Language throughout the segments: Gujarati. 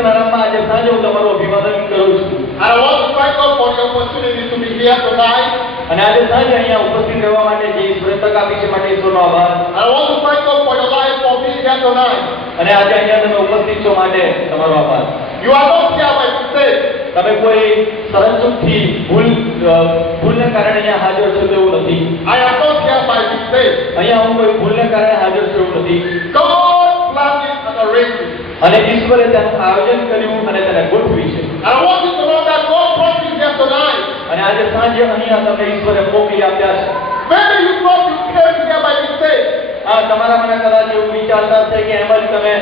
ખ્રિસ્તના નામમાં આજે સાંજે હું તમારું અભિવાદન કરું છું. And I want to thank God for the opportunity to be here tonight. અને આજે સાંજે અહીંયા ઉપસ્થિત રહેવા માટે જે ઈશ્વરે તક આપી છે માટે ઈશ્વરનો આભાર. And I want to thank God for your life for being here tonight. અને આજે અહીંયા તમે ઉપસ્થિત છો માટે તમારો આભાર. You are not here by mistake. તમે કોઈ સરળચૂકથી ભૂલને કારણે અહીંયા હાજર છો તેવું નથી. I am not here by mistake. અહીંયા હું કોઈ ભૂલને કારણે હાજર છું એવું નથી. God planned it and arranged it. અને ઈશ્વરે તેનું આયોજન કર્યું અને તેને ગોઠવી છે. And I want you to know that God brought you here tonight. અને આજે સાંજે અહીંયા તમને ઈશ્વરે મોકલી આપ્યા છે. Maybe you thought you came here by mistake. તમારા મને કદાચ એવું વિચારતા છે કે એમ જ તમે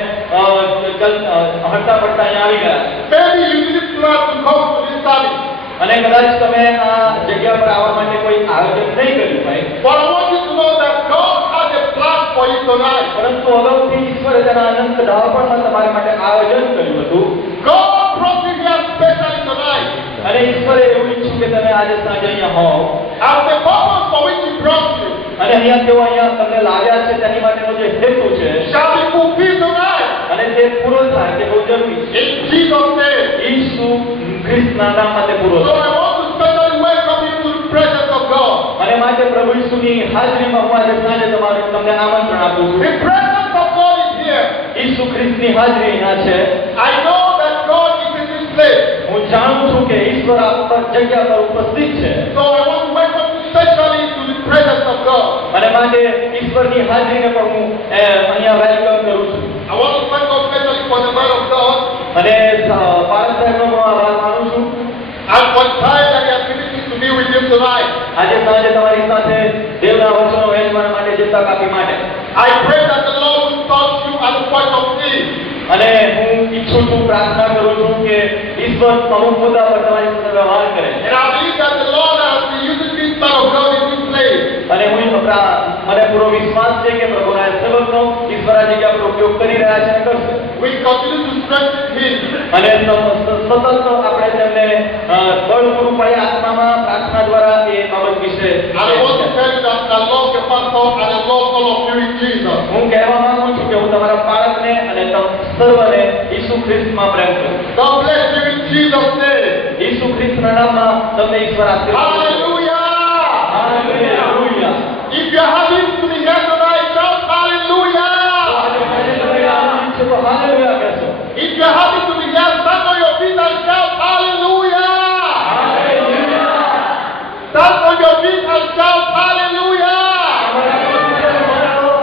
હટતા ફરતા અહીંયા આવી ગયા. Maybe you didn't plan to come to this service. અને કદાચ તમે આ જગ્યા પર આવવા માટે કોઈ આયોજન નહીં કર્યું ભાઈ. But I want you to know that God has a plan for you tonight. પરંતુ અગાઉથી ઈશ્વરે તેના અનંત ડાળપણમાં તમારા માટે આયોજન કર્યું હતું. God brought you here specially tonight. અને ઈશ્વરે એવું ઈચ્છ્યું કે તમે આજે સાંજે અહીંયા હોવ. And the purpose for which He brought you અને અહીંયા તેઓ અહીંયા તમને લાવ્યા છે તેની માટેનો જે હેતુ છે shall be fulfilled tonight. અને તે પૂરો થાય તે બહુ જરૂરી છે. In Jesus' name. ઈસુ ખ્રિસ્તના નામમાં તે પૂરો So થાય. I want to specially welcome you to the presence of God. અને માટે પ્રભુ ઈસુની હાજરીમાં હું આજે સાંજે તમને આમંત્રણ આપું છું. The presence of God is here. ઈસુ ખ્રિસ્તની હાજરી અહીંયા છે. I know that God is in this place. હું જાણું છું કે ઈશ્વર આ જગ્યા પર ઉપસ્થિત છે. So I want to welcome you specially to the presence of God. અને માટે ઈશ્વરની હાજરીને પણ હું અહીંયા વેલકમ કરું છું. I want to thank God specially for the word of God અને પારસ સાહેબનો હું આભાર માનું છું. and for the time that He has given me to be with you tonight. આજે સાંજે તમારી સાથે દેવના વચનો વહેંચવા માટે જે તક આપી માટે. I pray that the Lord will touch you at the point of need. અને હું ઈચ્છું છું, પ્રાર્થના કરું છું કે ઈશ્વર અમુક મુદ્દા પર તમારી સાથે વ્યવહાર કરે. And I believe that the Lord has been using this man of God in this place. અને હું મને પૂરો વિશ્વાસ છે કે પ્રભુના સેવકનો ઈશ્વર આ જગ્યા પર ઉપયોગ કરી રહ્યા છે અને કરશે. We continue to strengthen him. અને સતત આપણે તેમને બળ પૂરું પડે આત્મામાં પ્રાર્થના દ્વારા એ બાબત વિશે. And I want to tell you that I love the pastor and I love all of you in Jesus. હું કહેવા માંગુ છું કે હું તમારા બાળકને અને સર્વને ઈસુ ખ્રિસ્તમાં પ્રેમ કરું. God bless you in Jesus' name. ઈસુ ખ્રિસ્તના નામમાં તમને ઈશ્વર આશીર્વાદ આપે. Hallelujah. Hallelujah. If you are happy to be here tonight, shout hallelujah. Hallelujah કહેશો. If you are happy to be here, stand on your feet and shout hallelujah. Stand on your feet and shout hallelujah.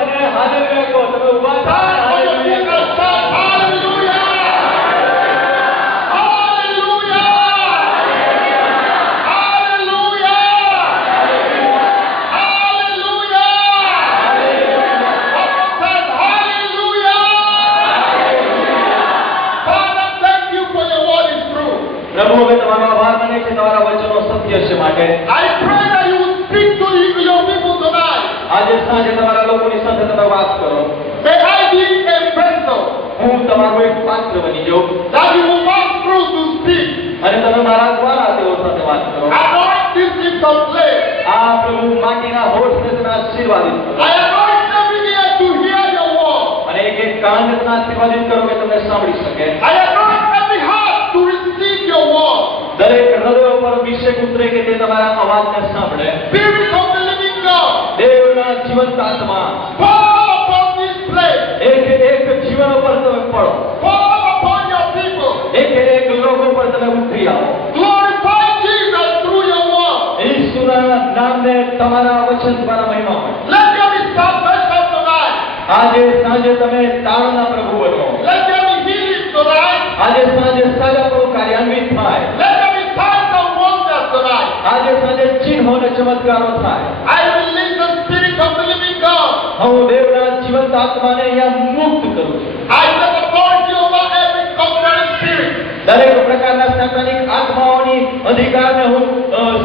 અને હાલેલુયા કહો. તમે ઊભા થાઓ. Stand on your feet and shout hallelujah. Hallelujah. Hallelujah. Hallelujah. Hallelujah. Father, thank you for your word is true. પ્રભુ હવે તમારો આભાર માને છે તમારા વચનો સત્ય છે માટે. I pray that you will speak to your people tonight. આજે સાંજે તમારા લોકોની સાથે તમે વાત કરો. May I be a vessel હું તમારું એક પાત્ર બની જાઉં that you will pass through to speak. અને તમે મારા દ્વારા તેઓ સાથે વાત કરો. Anoint this gift of clay. આ પ્રભુ માટીના હોઠને તમે આશીર્વાદિત કરો. I anoint every ear to hear your word. અને એક એક કાનને તમે આશીર્વાદિત કરો કે તમને સાંભળી શકે. I anoint every heart to receive your word. દરેક હૃદય પર અભિષેક ઉતરે કે તે તમારા અવાજને સાંભળે. Spirit of the living God, દેવના જીવંત આત્મા pour upon this place. એક જીવન ઉપર તમે પડો. Pour upon your people. એક લોકો પર તમે ઉતરી આવો. Glorify Jesus through your word. ઈસુના નામને તમારા વચન દ્વારા મહિમા મળે. Let there be salvation tonight. આજે સાંજે તમે તારણના પ્રભુ બનો. Let there be healing tonight. આજે સાંજે સાજાપણું કાર્યાન્વિત થાય. Let there be signs and wonders tonight. આજે સાંજે ચિહ્નો અને ચમત્કારો થાય. I release the Spirit of the living God. હું દેવના જીવંત આત્માને અહીંયા મુક્ત કરું છું. I take authority over every contrary spirit. દરેક પ્રકારના સાતાનિક આત્માઓની અધિકારને હું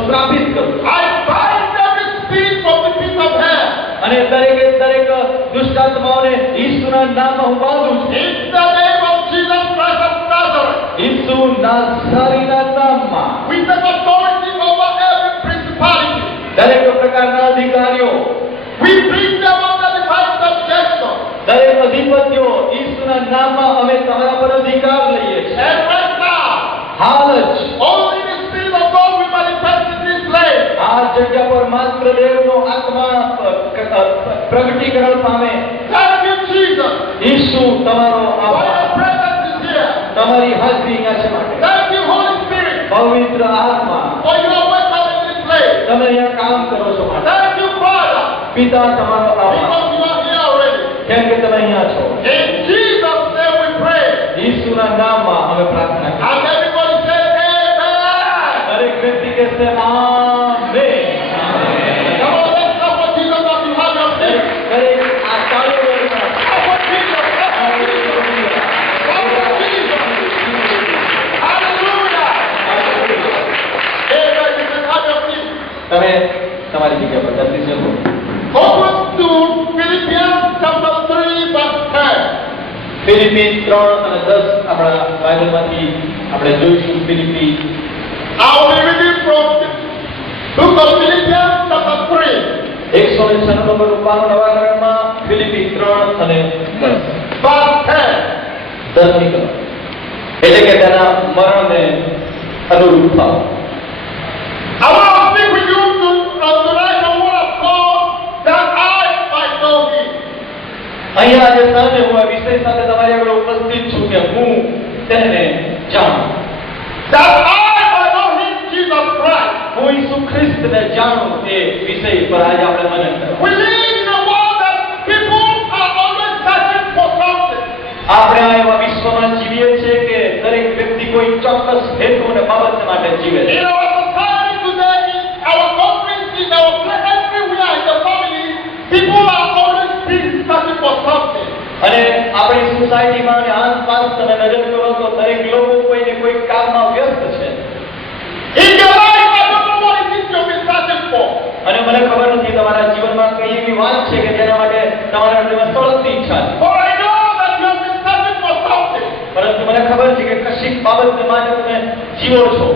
સ્થાપિત કરું. I bind every spirit from the pit of hell. અને દરેક દુષ્ટાત્માઓને ઈસુના નામમાં હું બાંધું છું. In the name of Jesus Christ of Nazareth. ઈસુ નાઝારીના નામમાં We take authority over every principality. દરેક પ્રકારના અધિકારીઓ We bring them under divine subjection. દરેક અધિપતિઓ ઈસુના નામમાં અમે તમારા પર અધિકાર લઈએ છીએ. Only the Spirit of God will manifest in this place. આ જગ્યા પર માત્ર દેવનો આત્મા પ્રગટીકરણ પામે. Thank you, Jesus. ઈસુ તમારો For આભાર. your presence is here. તમારી હાજરી અહીંયા છે માટે. Thank you, Holy Spirit. પવિત્ર આત્મા For your work in this place. તમે અહીંયા કામ કરો છો માટે. Thank you, Father. પિતા તમારો આભાર. Because you are here already. કેમ કે તમે અહીંયા છો. In Jesus' name we pray. ઈસુના નામમાં અમે પ્રાર્થના કરીએ. And everybody say amen. દરેક વ્યક્તિ કહેશે amen. Come on, let's clap for Jesus as you have your seat. દરેક આ ચાલુ વર્ષમાં Clap for Jesus. Clap for Jesus. Clap for Jesus. Hallelujah. Amen. You can have your seat. તમે તમારી જગ્યા પર જલ્દી ચલો. Open to Philippians chapter 3 verse 10. Philippi 3 અને 10 આપણા બાઇબલમાંથી આપણે જોઈશું. Philippi I will be reading from the book of Philippians chapter 3. 196 નંબરનું પાનું નવા કરારમાં ફિલિપી 3 અને 10. Verse 10. 10 ની કલમ એટલે કે તેના મરણને અનુરૂપ થાઓ. I want to speak with you tonight the word of God that I might know Him. અહીંયા આજે સાંજે હું આ વિષય સાથે તમારી આગળ ઉપસ્થિત છું કે હું તેને જાણું. That I might know Him, Jesus Christ. હું ઈસુ ખ્રિસ્તને જાણું એ વિષય પર આજે આપણે મનન કરવા. We live in a world that people are always searching for something. આપણે આ એવા વિશ્વમાં જીવીએ છીએ કે દરેક વ્યક્તિ કોઈ ચોક્કસ હેતુ અને બાબત માટે જીવે છે. In our society today, in our countries, in our place, everywhere in the family, people are always busy searching for something. અને આપણી સોસાયટીમાં અને આસપાસ તમે નજર કરો તો દરેક લોકો કોઈ ને કોઈ કામમાં વ્યસ્ત છે. In your life, I don't know what it is you've been searching for. અને મને ખબર નથી તમારા જીવનમાં કઈ એવી વાત છે કે જેના માટે તમારા હૃદયમાં સળગતી ઈચ્છા છે. But I know that you have been searching for something. પરંતુ મને ખબર છે કે કશીક બાબતને માટે તમે જીવો છો.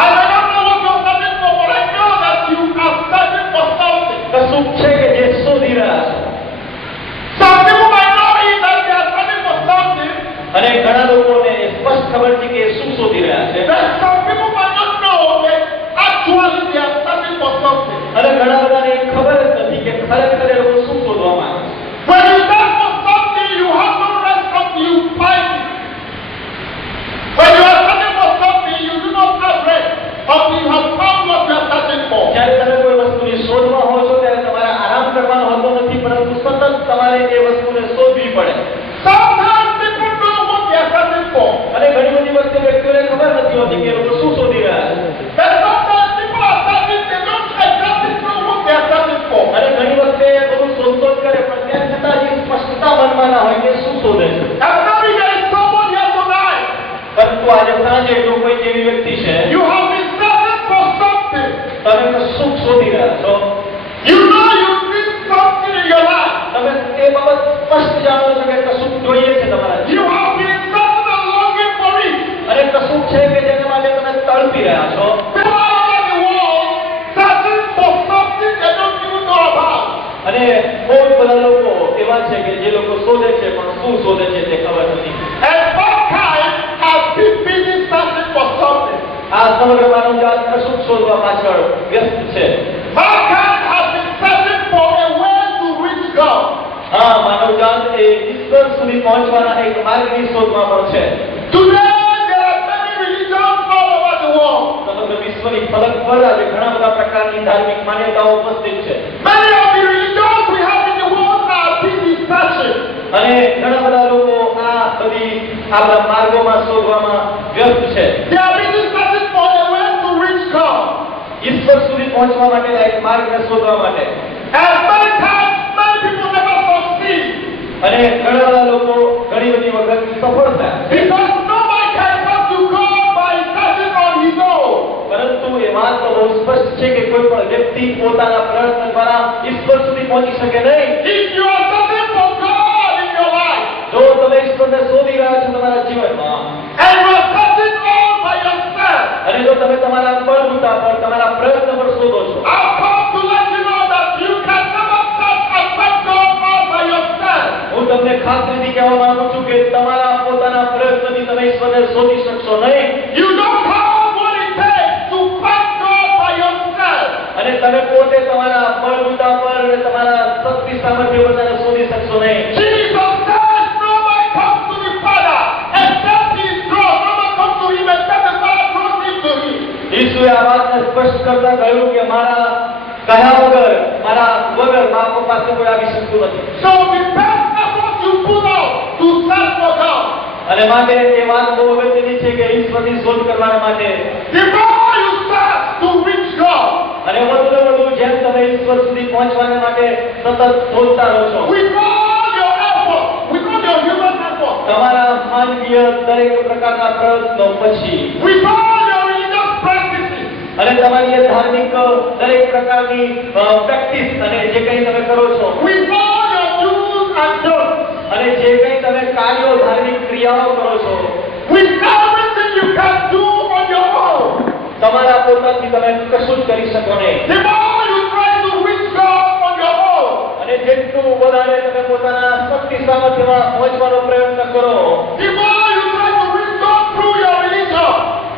And I don't know what you're searching for, but I know that you are searching for something. કશુંક છે કે જે શોધી રહ્યા છો. Some people might not be that they are searching for something. અને ઘણા લોકોને એ સ્પષ્ટ ખબર છે કે એ શું શોધી રહ્યા છે. Then some people might not know that actually they are searching for something. અને ઘણા બધાને એ ખબર જ નથી કે ખરેખર એ લોકો શું શોધવા માંગે છે. When you search for something, you have no rest until you find it. When you are searching for something, you do not have rest until you have found what you are searching for. જ્યારે તમે કોઈ વસ્તુની શોધમાં હો છો ત્યારે તમારે આરામ કરવાનો હોતો નથી, પરંતુ સતત તમારે એ વસ્તુને શોધવી પડે. Sometimes people know what they are searching for. અને ઘણી બધી વખતે વ્યક્તિઓને ખબર નથી હોતી કે એ લોકો શું શોધી રહ્યા છે. And sometimes people are searching, they don't exactly know what they are searching for. અને ઘણી વખતે એ બધું શોધખોળ કરે પણ તેમ છતાં જે સ્પષ્ટતા મનમાં ના હોય કે શું શોધે છે. And maybe there is someone here tonight. પરંતુ આજે સાંજે જો કોઈ એવી વ્યક્તિ છે, You have been searching for something. તમે કશુંક શોધી રહ્યા છો. You know you need something in your life. તમે એ બાબત સ્પષ્ટ જાણો છો કે કશુંક જોઈએ છે તમારા You જીવનમાં. have been searching and longing for it. અને કશુંક છે કે જેના માટે તમે તડપી રહ્યા છો. People all over the world searching for something they don't even know about. અને બહુ બધા લોકો એવા છે કે જે લોકો શોધે છે પણ શું શોધે છે તે ખબર નથી. And mankind has been busy searching for something. આ સમગ્ર માનવજાત કશુંક શોધવા પાછળ વ્યસ્ત છે. Mankind has been searching for a way to reach God. હા, માનવજાત એ ઈશ્વર સુધી પહોંચવાના એક માર્ગની શોધમાં પણ છે. Today there are many religions all over the world. સમગ્ર વિશ્વની ફલક પર આજે ઘણા બધા પ્રકારની ધાર્મિક માન્યતાઓ ઉપસ્થિત છે. Many of the religions we have in the world are busy searching. અને ઘણા બધા લોકો આ બધી આપણા માર્ગોમાં શોધવામાં વ્યસ્ત છે. They are busy searching for a way to reach God. ઈશ્વર સુધી પહોંચવા માટેના એક માર્ગને શોધવા માટે. And many times, many people never succeed. અને ઘણા બધા લોકો ઘણી બધી વખત સફળ થયા. Because nobody can come to God by searching on his own. પરંતુ એ વાત તો બહુ સ્પષ્ટ છે કે કોઈ પણ વ્યક્તિ પોતાના પ્રયત્ન દ્વારા ઈશ્વર સુધી પહોંચી શકે નહીં. If you are searching for God in your life, જો તમે ઈશ્વરને શોધી રહ્યા છો તમારા જીવનમાં, and you are searching all by yourself, અને જો તમે તમારા બળબૂતા પર તમારા પ્રયત્ન પર શોધો છો, I've come to let you know that you can never search and find God all by yourself. હું તમને ખાતરીથી કહેવા માંગુ છું કે તમારા પોતાના પ્રયત્નથી તમે ઈશ્વરને શોધી શકશો નહીં. You don't have what ઈસુએ આ વાતને સ્પષ્ટ કરતા કહ્યું કે મારા કહ્યા વગર મારા પાસે કોઈ આવી શકતું નથી. So the best effort you put out to search for God, અને માટે એ વાત બહુ અગત્યની છે કે ઈશ્વરની શોધ કરવા માટે the more you search to reach God, અને વધુ ને વધુ જેમ તમે ઈશ્વર સુધી પહોંચવા માટે સતત શોધતા રહો છો, with all your effort, with all your human effort, તમારા માનવીય દરેક પ્રકારના પ્રયત્નો પછી, with all your religious practices, અને તમારી એ ધાર્મિક દરેક પ્રકારની પ્રેક્ટિસ અને જે કંઈ તમે કરો છો, with all your do's and don'ts, અને જે કંઈ તમે કાર્યો ધાર્મિક ક્રિયાઓ કરો છો, with everything you can do on your own, તમારા પોતાથી તમે કશું જ કરી શકો નહીં. the more you try to reach God on your own, અને જેટલું વધારે તમે પોતાના શક્તિ સામર્થ્યમાં પહોંચવાનો પ્રયત્ન કરો, the more you try to reach God through your religion,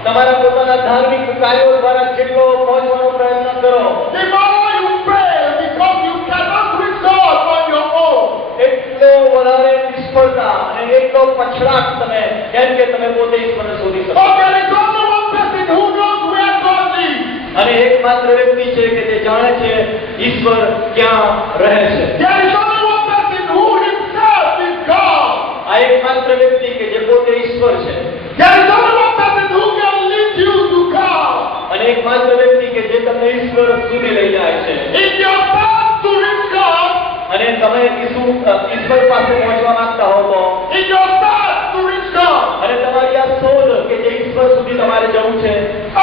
તમારા પોતાના ધાર્મિક કાર્યો દ્વારા જેટલો પહોંચવાનો પ્રયત્ન કરો, the more you fail because you cannot reach God on your own. એટલો વધારે નિષ્ફળતા અને એટલો પછડાટ તમે, કેમ કે તમે પોતે ઈશ્વરને શોધી શકો. But there is only one person who knows where God is. અને એકમાત્ર વ્યક્તિ છે કે તે જાણે છે ઈશ્વર ક્યાં રહે છે. There is only one person who himself is God. આ એકમાત્ર વ્યક્તિ કે જે પોતે ઈશ્વર છે. There is only one person who can lead you to God. અને એકમાત્ર વ્યક્તિ કે જે તમને ઈશ્વર સુધી લઈ જાય છે. In your path to reach God, અને તમે ઈશ્વર પાસે પહોંચવા માંગતા હો તો, in your path to reach God, અને તમારી આ શોધ કે જે ઈશ્વર સુધી તમારે જવું છે,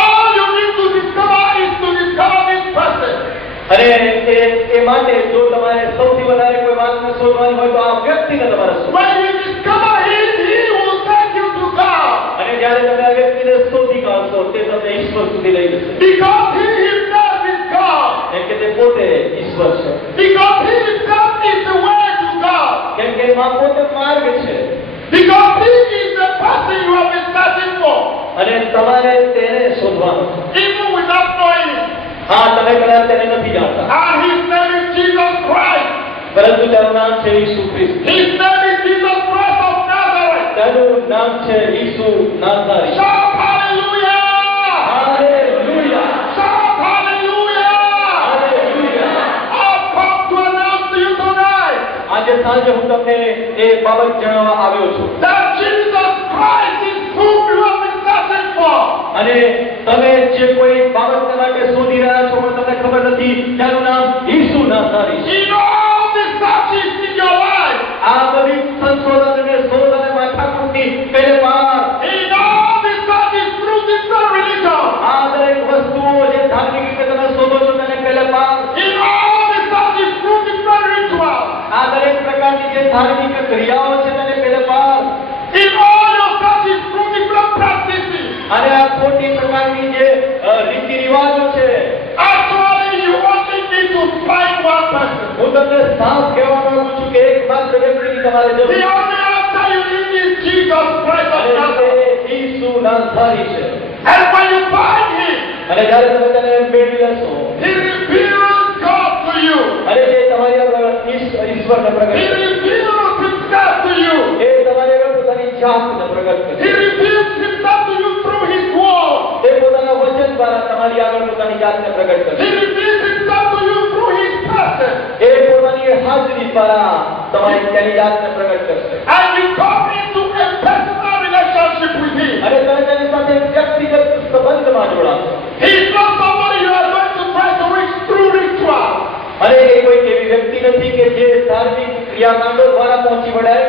all you need to discover is to discover this person. અને એ માટે જો તમારે સૌથી વધારે કોઈ વાતને શોધવાની હોય તો આ વ્યક્તિને તમારે શોધવું. When you discover him, he will take you to God. અને જ્યારે તમે આ વ્યક્તિને શોધી કાઢશો તે તમને ઈશ્વર સુધી લઈ જશે. Because he himself is God. કેમ કે તે પોતે ઈશ્વર છે. Because he himself is the way to God. કેમ કે એમાં પોતે માર્ગ છે. Because he is the person you have been searching for. અને તમારે તેને શોધવાનું. Even without knowing him. હા, તમે કદાચ તેને નથી જાણતા, And his name is Jesus Christ. પરંતુ તેનું નામ છે ઈસુ ખ્રિસ્ત. His name is Jesus Christ of Nazareth. તેનું નામ છે ઈસુ નાઝારી. Shout hallelujah! Hallelujah! Shout hallelujah! Hallelujah! I've come to announce to you tonight આજે સાંજે હું તમને એ બાબત જણાવવા આવ્યો છું that Jesus Christ is whom you have been searching for. અને તમે જે કોઈ બાબતને માટે શોધી રહ્યા છો પણ તમને ખબર નથી તેનું નામ ઈસુ નાઝારી છે. In all the searches in your life, આ બધી સંશોધન અને શોધ અને માથાકૂટની પેલે પાર, in all the searches through different religions, આ દરેક વસ્તુઓ જે ધાર્મિક રીતે તમે શોધો છો તેને પેલે પાર, in all the searches through different rituals, આ દરેક પ્રકારની જે ધાર્મિક ક્રિયાઓ છે તેને પેલે પાર, in all your searches through different practices, અને આ ખોટી પ્રકારની જે રીતિ રિવાજો છે, actually you only need to find one person. હું તમને સાફ કહેવા માંગુ છું કે એકમાત્ર વ્યક્તિની તમારે The જરૂર છે. only answer you need is Jesus Christ of અને Nazareth. તે ઈસુ નાઝારી છે. And when you find him, અને જ્યારે તમે તેને મેળવી લેશો, he reveals God to you. અને તે તમારી આગળ ઈશ્વરને પ્રગટ He કરશે. reveals himself to you. એ તમારી આગળ પોતાની જાતને પ્રગટ He કરશે. reveals himself to you through his word. તે પોતાના વચન દ્વારા તમારી આગળ પોતાની જાતને પ્રગટ He કરશે. reveals himself to you through his person. એ પોતાની હાજરી દ્વારા તમારી તેની જાતને પ્રગટ કરશે. And you come into a personal relationship with him. અને તમે તેની સાથે વ્યક્તિગત સંબંધમાં જોડાશો. He's not somebody you are going to try to reach through ritual. અને એ કોઈ એવી વ્યક્તિ નથી કે જે ધાર્મિક ક્રિયાકાંડો દ્વારા પહોંચી વળાય.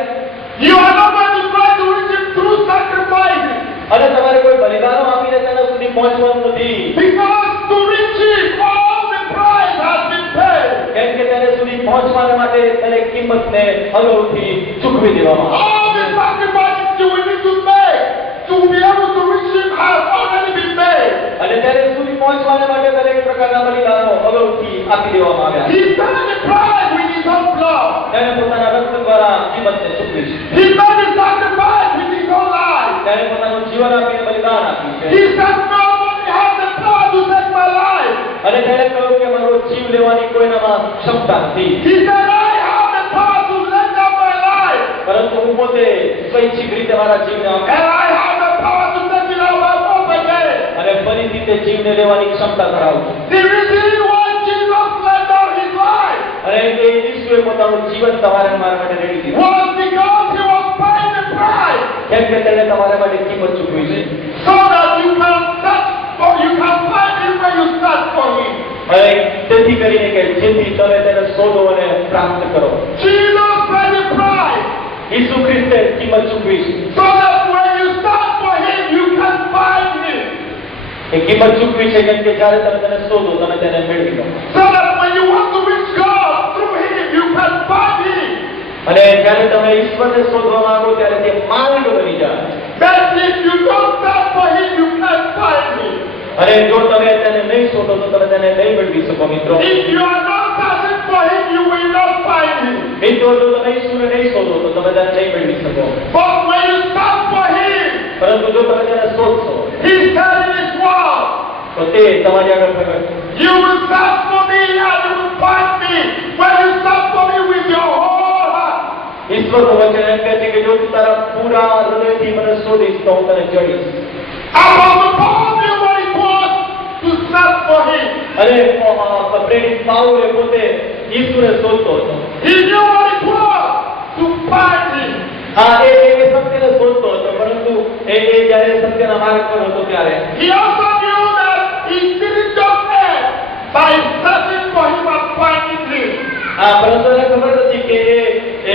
You are not going to try to reach him through sacrifices. અને તમારે કોઈ બલિદાનો આપીને તેના સુધી પહોંચવાનું નથી. Because to reach him, all the price has been paid. કેમ કે તેને સુધી પહોંચવાના માટે તેને કિંમતને અગાઉથી ચૂકવી દેવામાં આવે. All the sacrifices you will need to make to be able to reach him has already been made. અને તેને સુધી પહોંચવાના માટે દરેક પ્રકારના બલિદાનો અગાઉથી આપી દેવામાં આવ્યા. He paid the price with his own blood. તેને પોતાના રક્ત દ્વારા કિંમતને ચૂકવી છે. He made the sacrifice with his own life. તેને પોતાનું જીવન આપીને બલિદાન આપ્યું છે. He said, nobody has the power to take my life. અને તેને કહ્યું કે મારો જીવ લેવાની કોઈનામાં ક્ષમતા નથી. He said, I have the power to lay down my life. પરંતુ હું પોતે સ્વૈચ્છિક રીતે મારા જીવને આપું And I have the power to take it out back up again. અને ફરીથી રીતે જીવને લેવાની ક્ષમતા ધરાવો છો. The reason why Jesus laid down his life અને એ ઈસુએ પોતાનું જીવન તમારા અને મારા માટે રેડી દીધું was because he was paying the price કેમ કે તેણે તમારા માટે કિંમત ચૂકવી છે so that you can search or you can find him when you search for him. અને તેથી કરીને કે જેથી તમે તેને શોધો અને પ્રાપ્ત કરો. Jesus paid the price ઈસુ ખ્રિસ્તે કિંમત ચૂકવી છે so that when you search for him, you can find him. એ કિંમત ચૂકવી છે કેમ કે જ્યારે તમે તેને શોધો તમે તેને મેળવી લો. So that when you want to reach God through him, you can find him. અને જ્યારે તમે ઈશ્વરને શોધવા માંગો ત્યારે તે માર્ગ બની જાય. But if you don't search for him, you can't find him. અને જો તમે તેને નહીં શોધો તો તમે તેને નહીં મેળવી શકો મિત્રો. If you are not searching for him, you will not find him. મિત્રો જો તમે ઈશ્વરને નહીં શોધો તો તમે તેને નહીં મેળવી શકો. But when you search for him, પરંતુ જો તમે તેને શોધશો he said in his word, તો તે તમારી આગળ પ્રગટ થશે. you will search for me and you will find me when you search for me with your whole heart. ઈશ્વરનું વચન એમ કહે છે કે જો તું તારા પૂરા હૃદયથી મને શોધીશ તો હું તને જડીશ. Apostle Paul knew what it was to search for him. અને પ્રેરિત પાઉલે પોતે ઈશ્વરને શોધતો હતો. He knew what it was to find him. હા એ સત્યને શોધતો હતો પરંતુ એ જ્યારે સત્યના માર્ગ પર હતો ત્યારે He also knew that he didn't just end by searching for him and finding him. પરંતુ એને ખબર નથી કે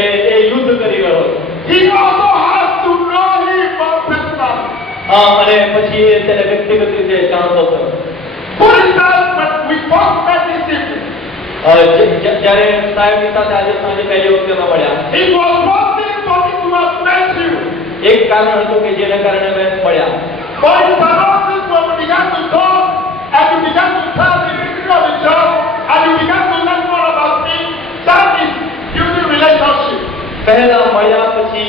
એ યુદ્ધ કરી રહ્યો હતો. He also has to know him more personally. અને પછી એ તેને વ્યક્તિગત રીતે જાણતો હતો. For instance, when we first met this evening, જ્યારે સાહેબની સાથે આજે સાંજે પહેલી વખતે અમે મળ્યા it was one thing for me to have met you. એક કારણ હતું કે જેના કારણે અમે મળ્યા. But it's another thing when we began to talk and you began to tell the history of the church and you began to learn more about me, that is building relationship. પહેલા મળ્યા પછી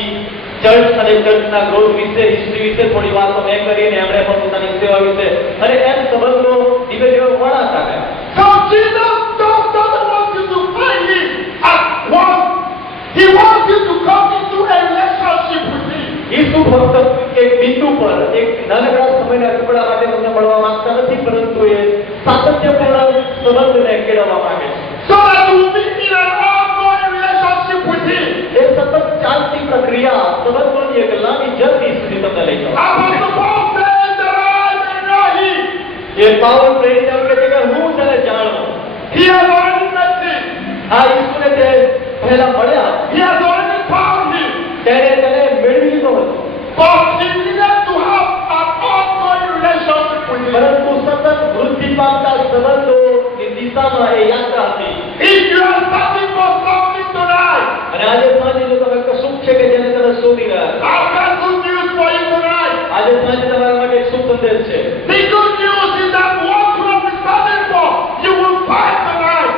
ચર્ચ અને ચર્ચના ગ્રોથ વિશે હિસ્ટ્રી વિશે થોડી વાતો મેં કરી અને એમણે પણ પોતાની સેવા વિશે અને એમ સંબંધો ધીમે ધીમે વળાતા ગયા. So Jesus doesn't want you to find him at once. He wants you to come into a relationship with him. ઈસુ ફક્ત એક બિંદુ પર એક નાનકડા સમયના ટુકડા માટે તમને મળવા માંગતા નથી પરંતુ એ સાતત્યપૂર્ણ સંબંધને કેળવવા માંગે છે. So that you will be in an ongoing relationship with him. એ સતત ચાલતી પ્રક્રિયા સંબંધોની એક લાંબી જર્ની સુધી તમને લઈ જાઓ. Apostle Paul says that I may know him. એ પાવલ પ્રેરિત એમ કહે છે કે હું તેને જાણું. He has already met him. આ ઈસુને તે પહેલા મળ્યા He has already found him. તેને તેને મેળવી લીધો હતો But he needed to have an ongoing relationship with him. પરંતુ સતત વૃદ્ધિ પામતા સંબંધોની દિશામાં એ યાત્રા હતી. If you are searching for something tonight, અને આજે સાંજે જો તમે કશુંક છે કે જેને તમે શોધી રહ્યા છો, I've got good news for you tonight. આજે સાંજે તમારા માટે એક શુભ સંદેશ છે. The good news is that what you have been searching for, you will find tonight.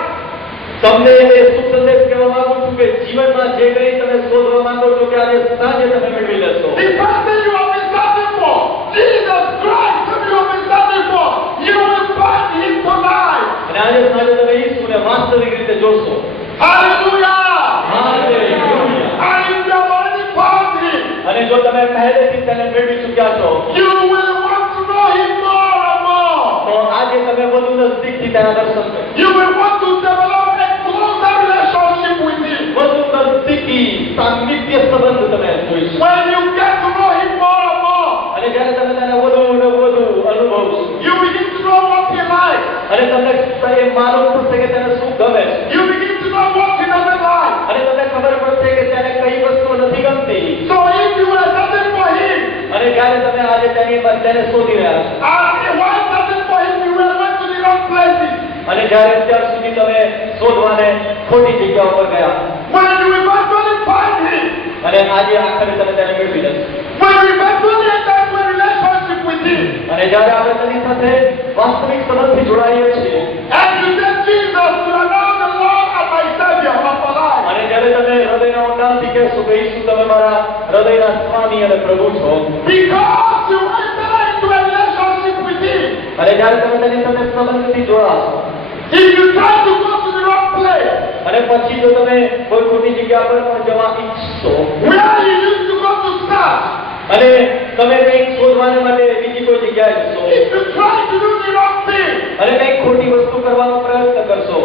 તમને એ શુભ સંદેશ કહેવા માંગુ છું કે જીવનમાં જે કંઈ તમે શોધવા માંગો છો કે આજે સાંજે તમે મેળવી લેશો. The person you have been searching for, Jesus Christ, whom you have been searching for, you will find him tonight. અને આજે સાંજે તમે ઈસુને વાસ્તવિક રીતે જોશો. Hallelujah! Hallelujah. And if you have already found him, અને જો તમે પહેલેથી તેને મેળવી ચૂક્યા છો you will want to know him more and more. તો આજે તમે વધુ નજદીકથી તેના દર્શન કરો. You will want to develop a closer relationship with him. વધુ નજદીકી સાન્નિધ્ય સંબંધ તમે જોઈશો. When you get to know him more and more, અને જ્યારે તમે તેને વધુ અને વધુ અનુભવશો you begin to know what he likes. અને તમને એ માલુમ થશે કે તેને શું ગમે છે You begin to know what he doesn't like. અને તમને ખબર પડશે કે તેને કઈ વસ્તુ નથી ગમતી. So if you are searching for him, અને જ્યારે તમે આજે તેને શોધી રહ્યા છો and while searching for him, you will went to the wrong places. અને જ્યારે અત્યાર સુધી તમે શોધવાને ખોટી જગ્યા ઉપર ગયા When you eventually find him, અને આજે આખરે તમે તેને મેળવી લેશો. when you eventually enter into a relationship with him, અને જ્યારે આપણે તેની સાથે વાસ્તવિક સંબંધથી જોડાઈએ છીએ and you say, Jesus, you are now the Lord and my Savior of my life. અને જ્યારે તમે હૃદયના ઊંડાણથી કહેશો કે ઈસુ તમે મારા હૃદયના સ્વામી અને પ્રભુ છો Because you enter into a relationship with him. અને જ્યારે તમે તેની સાથે સંબંધથી જોડાશો If you try to go to the wrong place, અને પછી જો તમે કોઈ ખોટી જગ્યા પર પણ જવા ઈચ્છશો where you used to go to search, અને તમે કંઈક શોધવાને માટે બીજી કોઈ જગ્યાએ જશો if you try to do the wrong thing, અને કંઈક ખોટી વસ્તુ કરવાનો પ્રયત્ન કરશો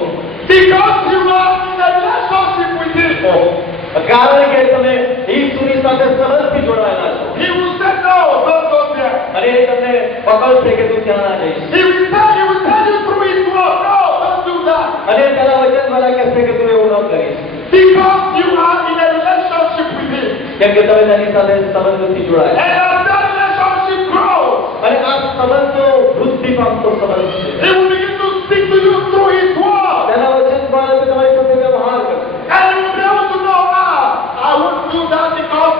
because you are in a relationship with Him, કારણ કે તમે ઈસુની સાથે સંબંધથી જોડાયેલા છો He will say, no, don't go there. અને એ તમને પકડશે કે તું ત્યાં ના જઈશ He will tell you through His word, no, don't do that. અને તેના વચન દ્વારા કહેશે કે તું એવું ન કરીશ Because you are in a relationship with Him. કેમ કે તમે તેની સાથે સંબંધથી જોડાયા And as that relationship grows, અને આ સંબંધનો વૃદ્ધિ પામતો સંબંધ છે He will begin to speak to you through His word. તેના વચન દ્વારા તે તમારી સાથે વ્યવહાર કરશે And you will be able to know, I wouldn't do that because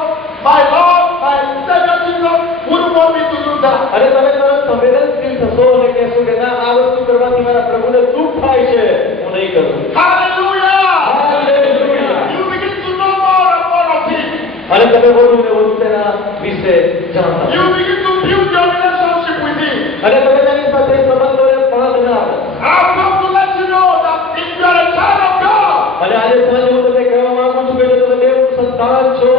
my Lord, my Savior Jesus wouldn't want me to do that. અને તમે તરત સંવેદનશીલ થશો અને કહેશો કે ના આ વસ્તુ કરવાથી મારા પ્રભુને દુઃખ થાય છે હું નહીં કરું Hallelujah! Hallelujah! You begin to know more and more of Him. અને તમે વધુ ને વધુ તેના વિશે જાણતા You begin to build your relationship with Him. અને તમે તેની સાથે સંબંધોને પળદનાર I've come to let you know that if you are a child of God, અને આજે સાંજે હું તમને કહેવા માંગુ છું કે જો તમે દેવનું સંતાન છો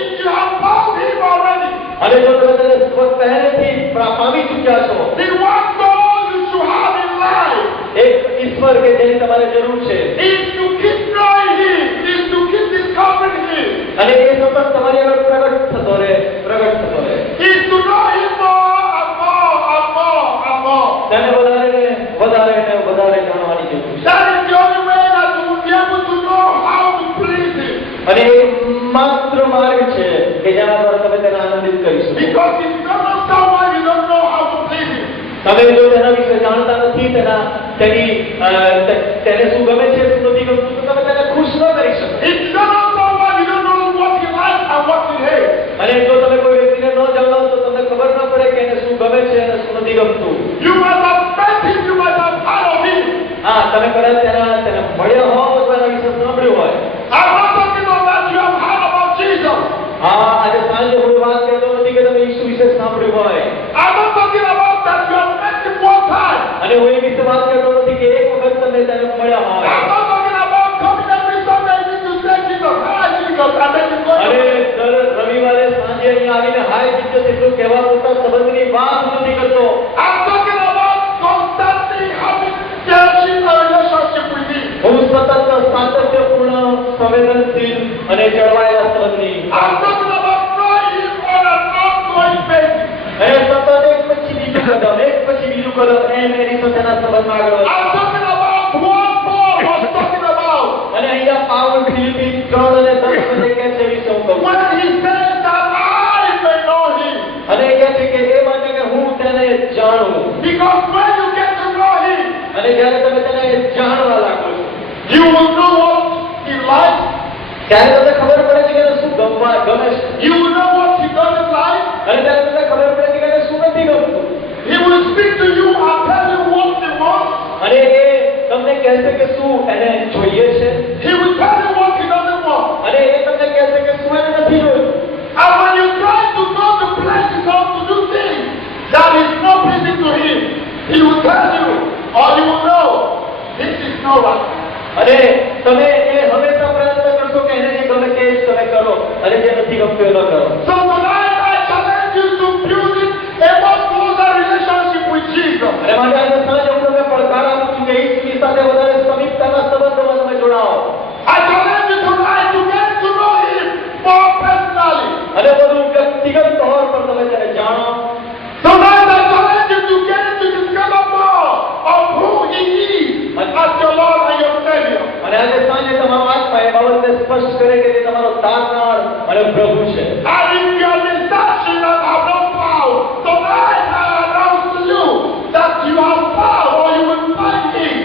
if you have found Him already, અને જો તમે તેને પહેલેથી પામી ચૂક્યા છો the one goal you should have in life એક ઈશ્વર કે જેની તમારે જરૂર છે is to keep knowing Him, is to keep discovering Him, અને એ સતત તમારી આગળ પ્રગટ થતો રહે is to know Him more and more and more and more. તેને વધારે ને વધારે જાણવાની જરૂર છે That is the only way that you will be able to know how to please Him. અને એ માત્ર માર્ગ છે કે જેના દ્વારા તમે તેને આનંદિત કરી શકો Because if you don't know someone, you don't know how to please Him. તમે જો તેના વિશે જાણતા નથી તેને શું ગમે છે શું નથી ગમતું તો તમે તેને ખુશ ન કરી શકો If you don't know someone, you don't know what he likes and what he hates. અને જો તમે કોઈ વ્યક્તિને ન જાણો તો તમને ખબર ન પડે કે એને શું ગમે છે અને શું નથી ગમતું You must have met him, you must have heard of him. હા તમે કદાચ તેને મળ્યા હો અથવા એના વિશે સાંભળ્યું હોય I'm not talking about that you have heard about Jesus. હા આજે સાંજે હું વાત કરતો નથી કે તમે ઈસુ વિશે સાંભળ્યું હોય I'm not talking about that you have met him one time. અને હું એ વિશે વાત કરતો નથી કે એક વખત તમે તેને મળ્યા હોય I'm not talking about coming every Sunday to say Jesus, hi Jesus, and then you go. અને દર રવિવારે સાંજે અહીંયા આવીને હાય જીસસ એટલું કહેવા પૂરતા સંબંધની વાત નથી કરતો I'm talking about constantly having cherishing a relationship with him. હું સતત સાતત્યપૂર્ણ સંવેદનશીલ અને જળવાયેલા સંબંધની I'm talking about knowing him on an ongoing basis. અને સતત એક પછી બીજું કદમ એમ એની સાથેના સંબંધમાં આગળ વધો. I'm talking about what Paul was talking about અને અહીંયા પાવલ ફિલિપી 3 અને 10 વચ્ચે કહે છે વિશે હું કહું when he said that I may know him. અને એ કહે છે કે એ માટે કે હું તેને જાણું Because when you get to know him, અને જ્યારે તમે તેને જાણવા લાગો છો you will know what he likes, ત્યારે તમને ખબર પડે છે કે એને શું ગમે છે you will know what he doesn't like. અને ત્યારે તમને ખબર પડે છે કે એને શું નથી ગમતું He will speak to you and tell you what he wants. અને એ તમને કહેશે કે શું એને જોઈએ છે He will tell you what he doesn't want. અને એ તમને કહેશે કે શું એને નથી જોયું And when you try to go to places or to do things that is not pleasing to him, he will tell you or you will know this is not right. અને તમે એ હંમેશા પ્રયત્ન કરશો કે એને જે ગમે તે જ તમે કરો અને જે નથી ગમતું એ ન કરો So tonight I challenge you to build a much closer relationship with Jesus. અને માટે આજે સાંજે હું તમને પડકાર આપું છું કે ઈસુની સાથે વધારે સમીપતાના સંબંધોમાં તમે જોડાઓ I challenge you tonight to get to know him more personally. અને વધુ વ્યક્તિગત તौर પર તમે તેને જાણો Tonight I challenge you to get to discover more of who he is as your Lord and your Savior. અને આજે સાંજે તમારો આત્મા એ બાબતને સ્પષ્ટ કરે કે તે તમારો તારનાર અને પ્રભુ છે And if you are in searching and have no power, tonight I announce to you that you have power or you will find him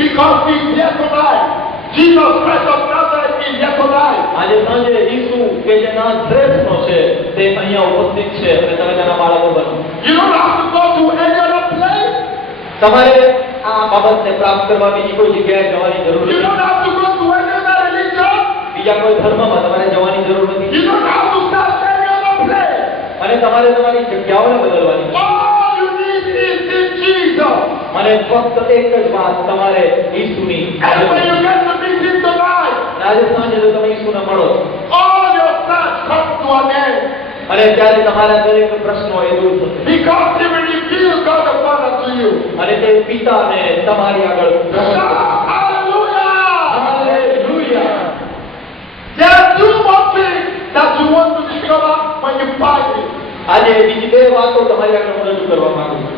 because he is here tonight. Jesus Christ of Nazareth is here tonight. આજે સાંજે ઈસુ કે જે નાઝરેથનો છે તે અહીંયા ઉપસ્થિત છે અને તમે તેના બાળકો બનો You don't have to go to any other place. તમારે આ બાબતને પ્રાપ્ત કરવા બીજી કોઈ જગ્યાએ જવાની જરૂર You નથી don't have to go to any other religion. બીજા કોઈ ધર્મમાં તમારે જવાની જરૂર નથી You don't have to start any other place. અને તમારે તમારી જગ્યાઓને બદલવાની છે All you need is in Jesus. અને ફક્ત એક જ વાત તમારે ઈસુની And when you get to meet him tonight, અને આજે સાંજે જો તમે ઈસુને મળો all your plans come to an end. અને ત્યારે તમારા દરેક પ્રશ્નો એ દૂર થશે. Because He will reveal God the Father to you. અને તે પિતાને તમારી આગળ પ્રગટ કરશે. Hallelujah! Hallelujah. There are two more things that you want to discover when you buy it. આજે બીજી બે વાતો તમારી આગળ હું રજૂ કરવા માંગુ છું.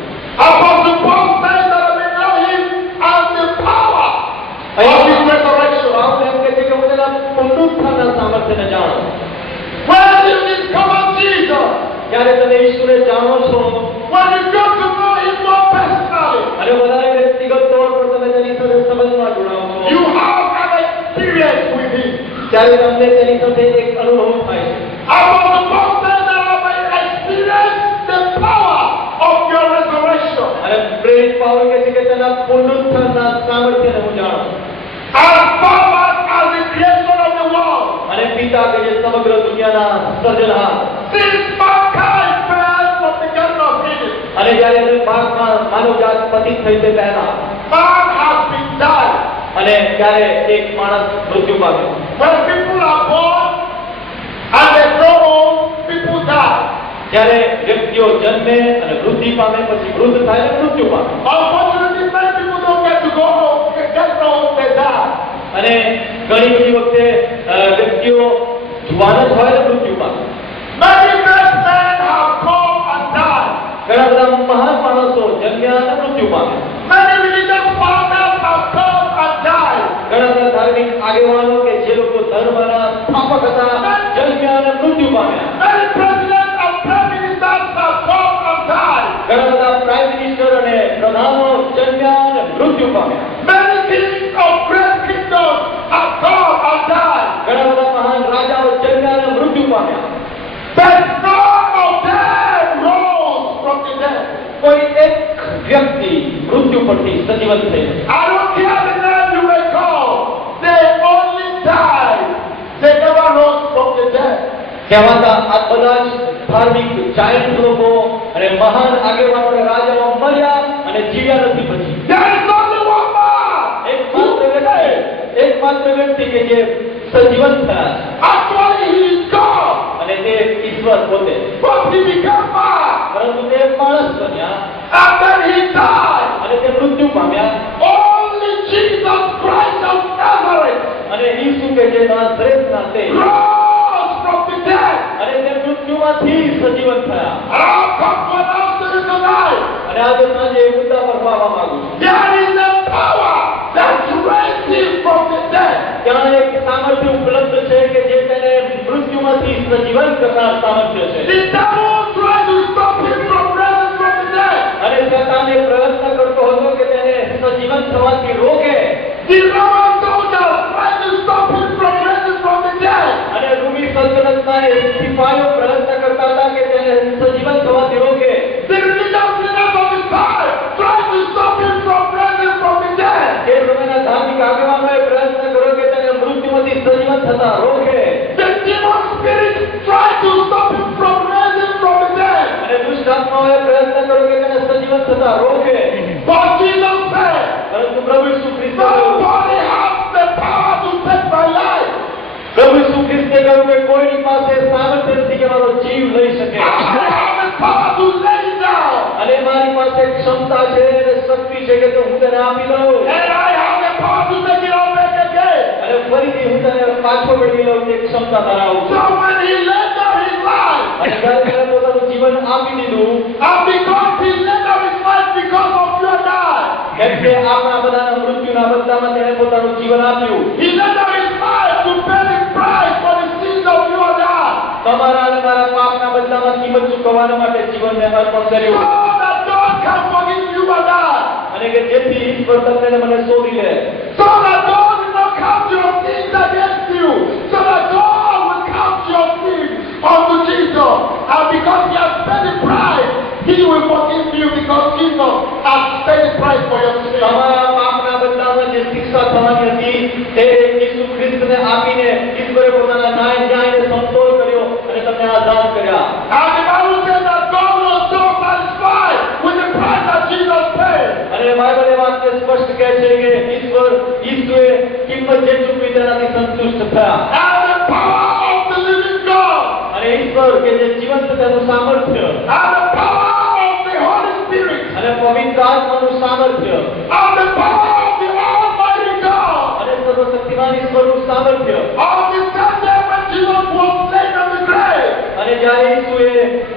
Apostle Paul says that we know Him as the power of His resurrection. આપણે એમ કહે છે કે હું તેના પુનરુત્થાનના સામર્થ્યને જાણું. When you discover Jesus, જ્યારે તમે ઈશ્વરને જાણો છો when you get to know Him more personally, અને વધારે વ્યક્તિગત તौर પર તમે તેની સાથે સંબંધમાં જોડાઓ છો, you have an experience with Him. ત્યારે તમને તેની સાથે એક અનુભવ થાય છે. Apostle Paul says that I may experience the power of your resurrection. અને પ્રેરિત પાઉલ કહે છે કે તેના પુનરુત્થાનના સામર્થ્યને હું જાણું. As far back as the creation of the world, અને પિતા કે જે સમગ્ર દુનિયાના સર્જનહાર, since mankind fell from the Garden of Eden, અને જ્યારે ભાગમાં માનવજાત પતિત થઈ તે પહેલા, man has been died. અને ત્યારે એક માણસ મૃત્યુ પામ્યો. When people are born and they grow old, people die. જ્યારે વ્યક્તિઓ જન્મે અને વૃદ્ધિ પામે, પછી વૃદ્ધ થાય અને મૃત્યુ પામે. Unfortunately, many people don't get to go home. They get old, they die. અને ઘણી બધી વખતે વ્યક્તિઓ જુવાન જ હોય ને મૃત્યુ પામે. Many great men have come and died. ઘણા બધા મહાન માણસો જન્મ્યા અને મૃત્યુ પામે. Many religious fathers have come and died. ઘણા બધા ધાર્મિક આગેવાનો કે જે લોકો ધર્મના સ્થાપક હતા, જન્મ્યા અને મૃત્યુ પામ્યા. Many presidents and prime ministers have come and died. ઘણા બધા પ્રાઇમ મિનિસ્ટર અને પ્રધાનો જન્મ્યા અને મૃત્યુ પામ્યા. Many kings of great kingdoms have come and died. ઘણા બધા મહાન રાજાઓ જન્મ્યા અને મૃત્યુ પામ્યા. But none of them rose from the dead. કોઈ એક વ્યક્તિ મૃત્યુ પરથી સજીવન થઈ. I don't care the name you may call. They only died. They never rose from the dead. કહેવાતા આ બધા જ ધાર્મિક જાયન્ટ લોકો અને મહાન આગેવાનો અને રાજાઓ મર્યા અને જીવ્યા નથી પછી. There is only one man. એકમાત્ર વ્યક્તિ કે જે સજીવન થયા છે. Actually, he is God. અને તે ઈશ્વર પોતે. But he became man. પરંતુ તે માણસ બન્યા And then he died. અને તે મૃત્યુ પામ્યા. Only Jesus Christ of Nazareth અને ઈસુ કે જે નાઝરેથના તે rose from the dead. અને તે મૃત્યુમાંથી સજીવન થયા. And I'll come to announce to you tonight. અને આજે સાંજે એ મુદ્દા પર પાવા માંગુ છું. There is a power that raised him from the dead. ત્યાં એક સામર્થ્ય ઉપલબ્ધ છે કે જે તેને મૃત્યુમાંથી સજીવન કરનાર સામર્થ્ય છે. The devil tried to stop him from rising from the dead. અને શેતાને પ્રયત્ન કરતો હતો કે તેને સજીવન થવાથી રોકે. The Roman soldiers tried to stop him from rising from the dead. અને રૂમી સલ્તનતના એ સિપાહીઓ પ્રયત્ન કરતા હતા કે તેને સજીવન થવાથી રોકે. The religious leaders of the time tried to stop him from rising from the dead. એ સમયના ધાર્મિક આગેવાનોએ પ્રયત્ન કર્યો કે તેને મૃત્યુમાંથી સજીવન થતા રોકે. The demon spirit tried to stop him from rising from the dead. અને દુષ્ટ આત્માઓએ પ્રયત્ન કર્યો કે તેને સજીવન થતા રોકે. But Jesus said, પરંતુ પ્રભુ ઈસુ ખ્રિસ્તે nobody has the power to take my life. પ્રભુ ઈસુ ખ્રિસ્તે કહ્યું કે કોઈની પાસે સામર્થ્ય નથી કે મારો જીવ લઈ શકે. I have the power to lay it down. અને મારી પાસે ક્ષમતા છે અને શક્તિ છે કે તો હું તેને આપી દઉં. And I have the power to make it all back again. અને ફરીથી હું તને પાછો મેળવી લઉં તે ક્ષમતા ધરાવું છું. So when he laid down his life, અને જ્યારે તેણે પોતાનું જીવન આપી દીધું, and because he laid down his life because of you and I, કેમ કે આપણા બધાના મૃત્યુના બદલામાં તેણે પોતાનું જીવન આપ્યું. he laid down his life to pay the price for the sins of you and I. તમારા અને મારા પાપના બદલામાં કિંમત ચૂકવવા માટે જીવનને અર્પણ So કર્યું. that God can forgive you and I. અને કે જેથી ઈશ્વર તમને ને મને શોધી લે. So that God will not count your sins against you. So that God will count your sins unto Jesus. And because he has paid the price, he will forgive you because Jesus has paid the price for your sins. તમારા પાપના બદલામાં જે શિક્ષા થવાની હતી તે ઈસુ ખ્રિસ્તને આપીને ઈશ્વરે પોતાના ન્યાયને સમતોલ કર્યો અને તમને આઝાદ કર્યા. And the Bible says that God was so satisfied with the price that Jesus paid. અને બાઇબલ એ વાતને સ્પષ્ટ કહે છે કે ઈસુએ કિંમત જે ચૂકવી તેનાથી સંતુષ્ટ થયા. And the power of the living God અને ઈશ્વર કે જે જીવંત તેનું સામર્થ્ય and the power of the Holy Spirit અને પવિત્ર આત્માનું સામર્થ્ય and the power of the Almighty God અને સર્વશક્તિમાન ઈશ્વરનું સામર્થ્ય on the third day when Jesus was laid in the grave. અને જ્યારે ઈસુએ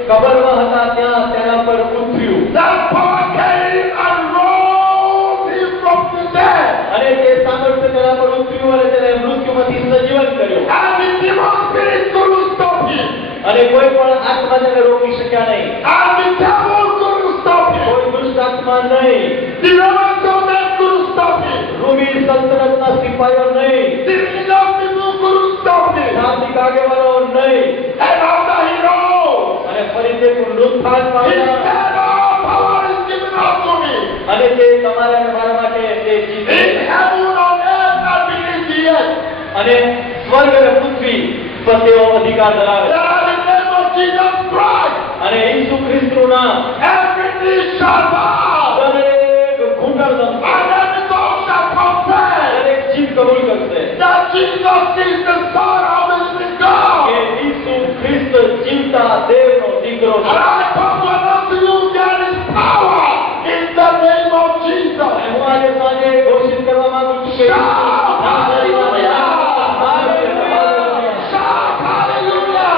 કબરમાં હતા ત્યાં તેના પર ઉતર્યું That power came and rose him from the dead. અને તે સામર્થ્ય તેના પર ઉતર્યું અને તેને મૃત્યુમાંથી સજીવન કર્યો And the demon spirit couldn't stop him. અને કોઈ પણ આત્મા તેને રોકી શક્યા નહીં And the devil couldn't stop him. કોઈ દુષ્ટ આત્મા નહીં The Roman soldiers couldn't stop him. Rhumi સલ્તનતના સિપાહીઓ નહીં The religious people couldn't stop him. ધાર્મિક આગેવાનો નહીં And after he rose, અને ફરી તે પુનરુત્થાન he પામ્યા said, all power is given unto me. અને તે તમારા અને મારા માટે તે જીતે In heaven, on earth, and beneath the earth. અને સ્વર્ગ અને પૃથ્વી પર તેઓ અધિકાર ધરાવે That at the name of Jesus Christ, અને ઈસુ ખ્રિસ્તનું નામ every knee shall bow, દરેક ઘૂંટણ નમશે and every tongue shall confess દરેક જીભ કબૂલ કરશે that Jesus is the Son of the living God. કે ઈસુ ખ્રિસ્ત જીવતા દેવનો દીકરો And છે I come to announce to you there is power in the name of Jesus. અને હું આજે સાંજે ઘોષિત કરવા માંગુ છું કે Shout hallelujah! Hallelujah! Shout hallelujah!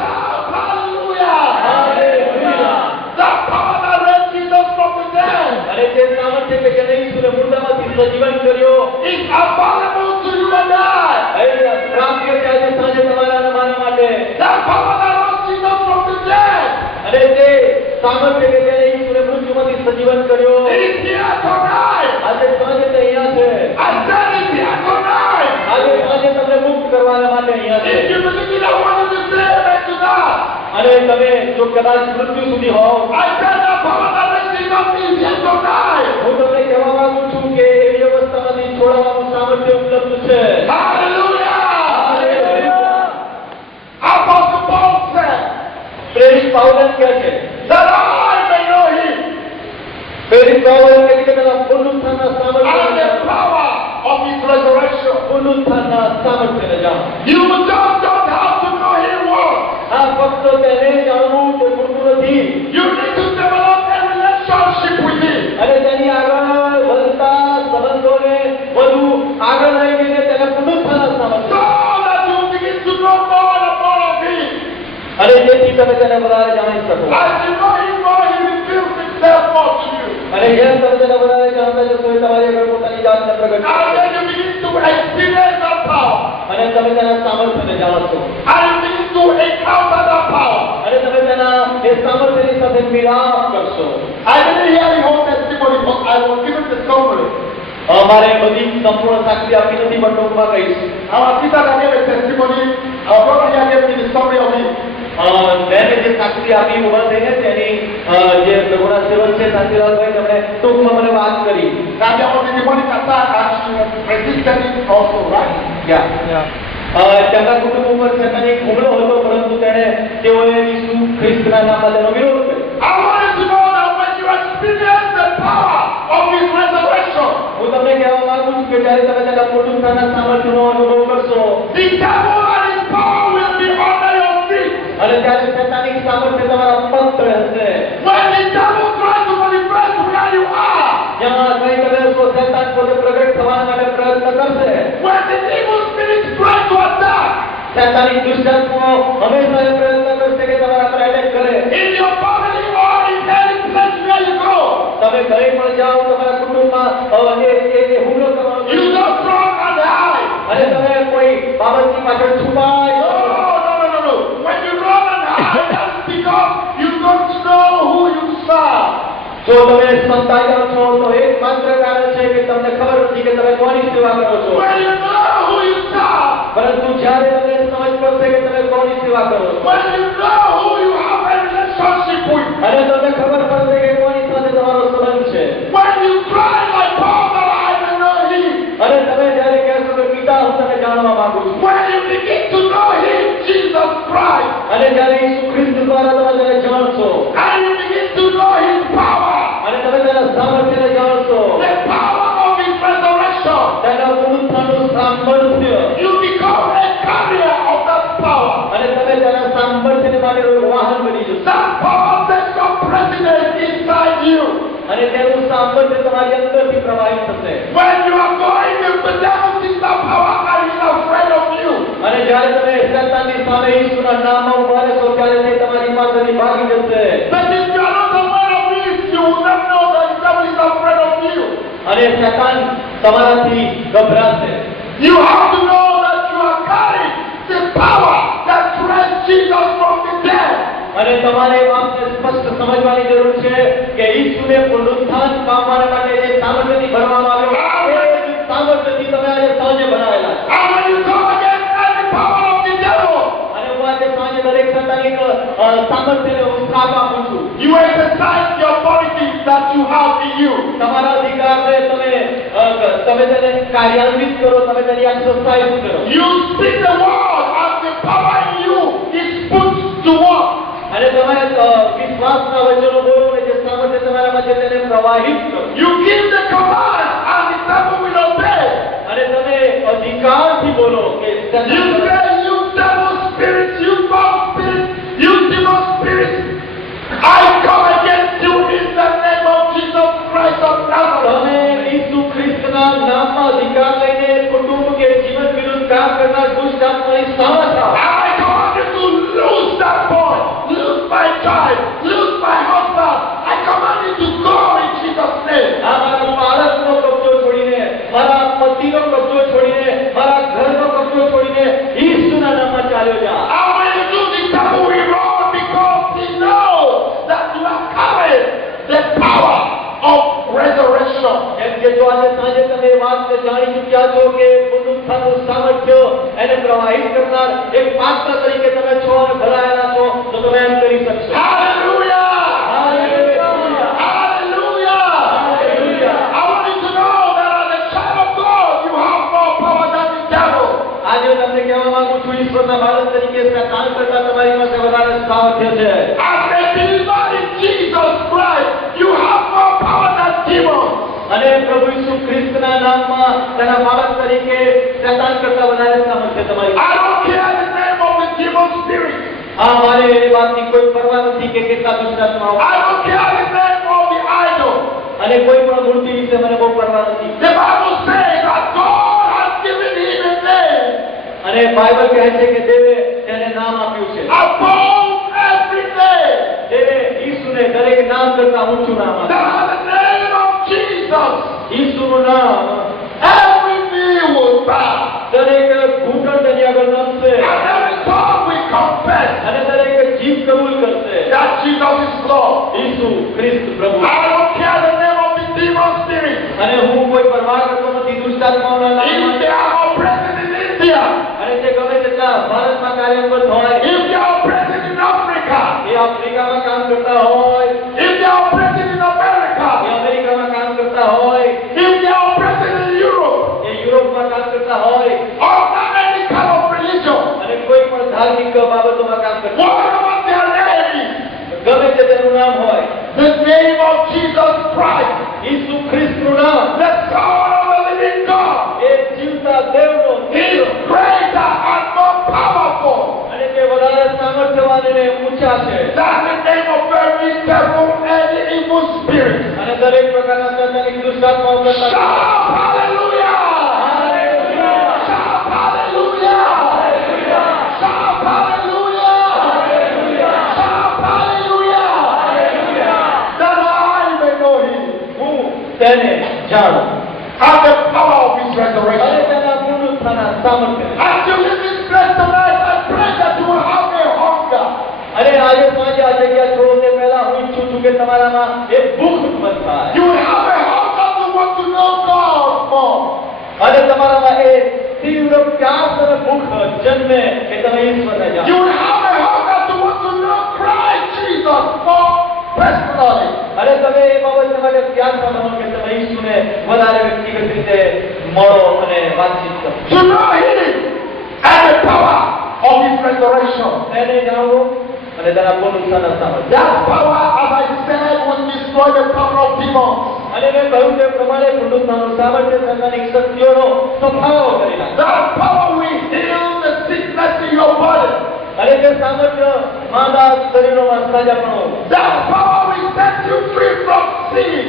Shout hallelujah! Hallelujah! The power that raised Jesus from the dead અને તે સામર્થ્ય કે જેને ઈસુએ મુર્દામાંથી સજીવન કર્યો is available to you and I. એ પ્રાપ્ય છે આજે સાંજે તમારા અને મારા માટે The power that rose Jesus from the dead અને તે સામર્થ્ય કે જેને ઈસુએ મૃત્યુમાંથી સજીવન કર્યો is here tonight. આજે સાંજે તે અહીંયા છે I said it's here tonight. આજે સાંજે તમને મુક્ત કરવા માટે અહીંયા છે If you believe it, I want you to say amen to that. અને તમે જો કદાચ મૃત્યુ સુધી હોવ I said the power that raised Jesus is here tonight. હું તમને કહેવા માંગુ છું કે એવી અવસ્થામાંથી છોડવાનું સામર્થ્ય ઉપલબ્ધ છે Hallelujah! Hallelujah! Apostle Paul said પ્રેરિત પાઉલ કહે છે that I may know him પ્રેરિત પાઉલ કહે છે કે તેના પુનરુત્થાનના and સામર્થ્યને the જાણો. power of his resurrection. પુનરુત્થાનના સામર્થ્યને જાણો. You just don't have to know him once. આ ફક્ત તેને જાણવું તે પૂરતું નથી You need to develop a relationship with him. અને તેની આગળ વધતા સંબંધોને વધુ આગળ લઈ જઈને તેને પુનરુત્થાનના So સામર્થ્ય that you begin to know more and more of him. અને જેથી તમે તેને વધારે જાણી શકો As you know him more, he reveals himself more to you. અને જેમ તમે તેને વધારે જાણતા જશો એ તમારી આગળ પોતાની જાતને પ્રગટ And કરશે. then you begin to experience that power. અને તમે તેના સામર્થ્યને જાણો છો And you begin to encounter that power. અને તમે તેના એ સામર્થ્યની સાથે મિલાપ કરશો. I didn't hear the whole testimony, but I was given the summary. અમારે બધી સંપૂર્ણ સાક્ષી આપી નથી પણ ટૂંકમાં કહીશ. Our sister that gave a testimony, our brother here gave me the summary of it. મેં જે સાક્ષી આપી ઉભા થઈને તેની જે પ્રભુના સેવક છે શાંતિલાલભાઈ તેમણે ટૂંકમાં મને વાત કરી. That there was a demonic attack and she was resisting it also, right? તેમના કુટુંબ ઉપર શૈતાનિક હુમલો હતો પરંતુ તેણે તેઓએ ઈસુ ખ્રિસ્તના નામમાં તેનો વિરોધ કર્યો. I want you to know that when you experience the power of his resurrection, હું તમને કહેવા માંગુ છું કે જ્યારે તમે તેના પુનરુત્થાનના સામર્થ્યનો અનુભવ કરશો the devil and his power will be under your feet. અને ત્યારે શૈતાનિક સામર્થ્ય તમારા પગ તળે હશે. When the devil tries to manifest where you are, જ્યાં કઈ તમે છો શૈતાન પોતે પ્રગટ થવા માટે પ્રયત્ન કરશે. when the evil spirits try to attack, શૈતાનિક દુષ્ટાત્માઓ હંમેશા એ પ્રયત્ન કરશે કે તમારા પર એટેક કરે. in your family or in any place where you go, તમે ઘરે પણ જાઓ તમારા કુટુંબમાં એ હુમલો કરવાનો you just run and hide. અને તમે કોઈ બાબતની પાછળ છુપાઈ No. When you run and hide, that's because you don't know who you serve. જો તમે સંતાઈ જાઓ છો તો એકમાત્ર કારણ છે કે તમને ખબર નથી કે તમે કોની સેવા કરો છો. When you know who you serve, પરંતુ જ્યારે તમને સમજ પડશે કે તમે કોની સેવા કરો છો when you know who you have a relationship with, અને તમને ખબર પડશે કે કોની સાથે તમારો સંબંધ છે when you cry like Paul that I may know him, અને તમે જ્યારે કહેશો કે પિતા હું તને જાણવા માંગુ છું when you begin to know him, Jesus Christ, અને જ્યારે ઈસુ ખ્રિસ્ત દ્વારા તમે તેને જાણશો and you begin to know his power, અને તમે તેના સામર્થ્યને જાણશો the power of his resurrection, તેના પુનરુત્થાનનું સામર્થ્ય you become a carrier of that power. અને માટેનું એક વાહન બની જશે That power takes your president inside you. અને તેનું સામર્થ્ય તમારી અંદરથી પ્રવાહિત થશે When you are going, if the devil sees that power and is afraid of you, અને જ્યારે તમે શૈતાનની સામે ઈસુના નામમાં ઊભા રહેશો ત્યારે તે તમારી પાસેથી ભાગી જશે but if you are not aware of this, you will not know that the devil is afraid of you. અને શૈતાન તમારાથી ગભરાશે You have to know that you are carrying the power that raised Jesus from the dead. અને તમારે એ વાતને સ્પષ્ટ સમજવાની જરૂર છે કે ઈસુને પુનરુત્થાન પામવા માટે જે સામર્થ્યથી ભરવામાં આવ્યો એ જ સામર્થ્યથી તમે આજે સાંજે બનાવેલા છો. And when you come against any power of the devil, અને હું આજે સાંજે દરેક શૈતાનિક સામર્થ્યને હું સ્થાપ આપું છું you exercise the authority that you have in you. તમારા અધિકારને તમે તેને કાર્યાન્વિત કરો તમે તેની એક્સરસાઇઝ કરો You speak the word and the power in you is put to work. અને તમે વિશ્વાસના વચનો બોલો અને જે સામર્થ્ય તમારામાં છે તેને પ્રવાહિત કરો You give the command and the devil will obey. અને તમે અધિકારથી બોલો કે You say, you devil spirit, you foul spirit, you demon spirit, I come against you in the name of Jesus Christ of Nazareth. તમે ઈસુ ખ્રિસ્તના નામમાં અધિકાર લઈને કુટુંબ કે જીવન વિરુદ્ધ કામ કરનાર દુષ્ટ આત્માની સામે થાઓ I command you to lose that boy, lose my child, lose my husband. I command you to go in Jesus' name. આ મારા બાળકનો કબજો છોડીને મારા પતિનો કબજો છોડીને મારા ઘરનો કબજો છોડીને ઈસુના નામમાં ચાલ્યો જા And when you do the devil will run because he knows that you have carried the power of resurrection. કેમ કે જો આજે સાંજે તમે એ વાતને જાણી ચૂક્યા છો કે પુનરુત્થાનનું સામર્થ્ય એને પ્રવાહિત કરનાર એક પાત્ર તરીકે તમે છો અને ભરાયેલા છો તો તમે એમ કરી શકશો Hallelujah! Hallelujah! Hallelujah! Hallelujah! I want you to know that as a child of God, you have more power than the devil. આજે હું તમને કહેવા માંગુ છું ઈશ્વરના બાળક તરીકે શૈતાન કરતા તમારી પાસે વધારે સામર્થ્ય છે As a believer in Jesus Christ, you have more power than demons. અને પ્રભુ ઈસુ ખ્રિસ્તના નામમાં તેના બાળક તરીકે શૈતાન કરતા વધારે સામર્થ્ય તમારી I don't care the name of the demon spirit. આ મારે એ વાતની કોઈ પરવા નથી કે કેટલા દુષ્ટાત્માઓ I don't care the name of the idol. અને કોઈ પણ મૂર્તિ વિશે મને બહુ પરવા નથી The Bible says that God has given him a name અને બાઇબલ કહે છે કે દેવે તેને નામ આપ્યું છે above every name. દેવે ઈસુને દરેક નામ કરતા ઊંચું નામ That આપ્યું at the name of Jesus, ઈસુનું નામ every knee will bow દરેક ઘૂંટણ તેની આગળ નમશે and every tongue will confess અને દરેક જીભ કબૂલ કરશે that Jesus is Lord. ઈસુ ખ્રિસ્ત પ્રભુ I don't care the name of the demon spirit. અને હું કોઈ પરવા કરતો નથી દુષ્ટાત્માઓના If નામમાં they are oppressed in India, અને તે ગમે તેટલા ભારતમાં કાર્યરત હોય if they are oppressed in Africa, એ આફ્રિકામાં કામ કરતા હોય if they are oppressed in A America, અમેરિકામાં કામ કરતા હોય if they are oppressed in Europe, એ યુરોપમાં કામ કરતા હોય or any kind of religion, અને કોઈ પણ ધાર્મિક બાબતોમાં કામ કરતા હોય whatever their name is, ગમે તે તેનું નામ હોય the name of Jesus Christ, ઈસુ ખ્રિસ્તનું નામ the Son of the living God, એ જીવતા દેવનો is દીકરો greater and more powerful અને તે વધારે સામર્થ્યવાન અને ઊંચા છે than the name of every devil and evil spirit. અને દરેક પ્રકારના શૈતાનિક દુષ્ટાત્માઓ કરતા Shout hallelujah! Hallelujah! Shout hallelujah! Shout hallelujah! Shout hallelujah! That I may know him હું તેને જાણું and the power of his અને resurrection. તેના પુનરુત્થાનના સામર્થ્ય As you live this place tonight, I pray that you will have a hunger. અને આજે સાંજે આ જગ્યા છોડો તે પહેલા હું ઈચ્છું છું કે તમારામાં એક ભૂખ ઉત્પન્ન થાય You will have a hunger to want to know God more. અને તમારામાં એ તીવ્ર પ્યાસ અને ભૂખ જન્મે કે તમે ઈશ્વરને You જાણો will have a hunger to want to know Christ Jesus more personally. અને તમે એ બાબતને માટે પ્યાસમાં બનો કે તમે ઈશ્વરને વધારે વ્યક્તિગત રીતે મળો અને વાતચીત કરો To know him and the power of his resurrection. તેને જાણો અને તેના પુનરુત્થાનના સામર્થ્ય That power, as I said, will destroy the power of demons. અને મેં કહ્યું તે પ્રમાણે પુનરુત્થાનનું સામર્થ્ય શૈતાનિક શક્તિઓનો સ્વભાવ કરી નાખે That power will heal the sickness in your body. અને તે સામર્થ્ય માદા શરીરોમાં સાજાપણું, That power will set you free from sin.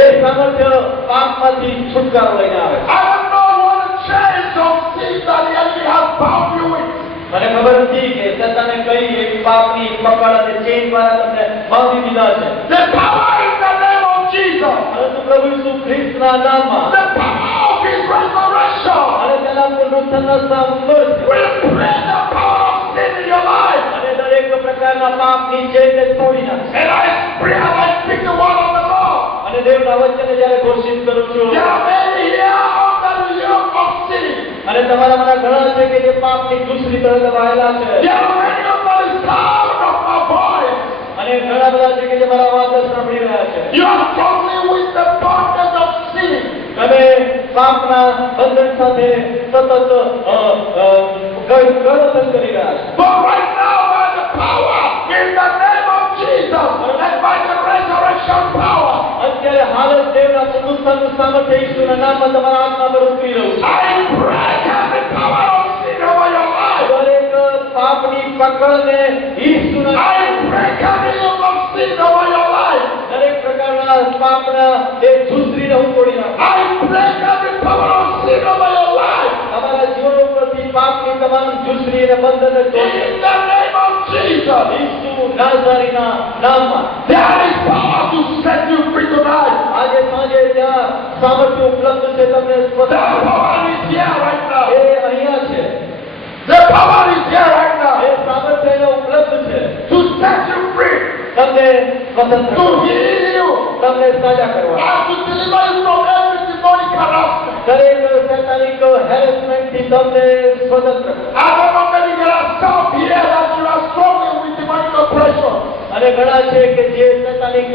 એ સામર્થ્ય પાપમાંથી છુટકારો લઈને આવે. I don't know what chains of sin that the enemy has bound you with. મને ખબર નથી કે શેતાને કઈ એવી પાપની પકડ અને ચેન દ્વારા તમને બાંધી દીધા છે. The power in the name of Jesus. પરંતુ પ્રભુ ઈસુ ખ્રિસ્તના નામમાં The power of his resurrection અને તેના પુનરુત્થાનના સામર્થ્ય will break the power of sin in your life. અને દરેક પ્રકારના પાપની ચેનને તોડી નાખે. And I pray as I speak the word of the Lord. અને દેવના વચનને જ્યારે ઘોષિત કરું છું, There are many here under the yoke of sin. અને તમારામાંના ઘણા છે કે જે પાપની દૂસરી તરફ દબાયેલા છે, There are many under the sound of my voice. અને ઘણા બધા છે કે જે મારા અવાજ સાંભળી રહ્યા છે. You are struggling with the bondage of sin. તમે પાપના બંધન સાથે સતત ગળતર કરી રહ્યા છો. But right now, by the power in the name of Jesus and by the resurrection power, અત્યારે હાલ જ દેવના પુનરુત્થાનનું સામર્થ્ય ઈસુના નામમાં તમારા આત્મા પર ઉતરી રહ્યું છે. I break every power of sin over your life. દરેક પાપની પકડને ઈસુના I break every yoke of sin over your life. દરેક પ્રકારના પાપના એ ઝૂંઝરીને હું તોડી નાખું. I break every power of sin over your life. તમારા જીવન ઉપરથી પાપની તમામ ઝૂંઝરી અને બંધનને તોડી In the name of Jesus, ઈસુ નાઝારીના નામમાં there is power to set you free tonight. આજે સાંજે ત્યાં સામર્થ્ય ઉપલબ્ધ છે. તમને The સ્વતંત્ર power is here right now. એ અહીંયા છે. The power is here right A now સામર્થ્ય અહીંયા ઉપલબ્ધ છે to set you free, તમને સ્વતંત્ર to કરવા, heal you, તમને સાજા કરવા, and to deliver you from every demonic harassment. દરેક શૈતાનિક હેરેસમેન્ટથી તમને સ્વતંત્ર કરવા. I don't know, maybe there are some here that you are struggling with demonic oppression. અને ઘણા છે કે જે શૈતાનિક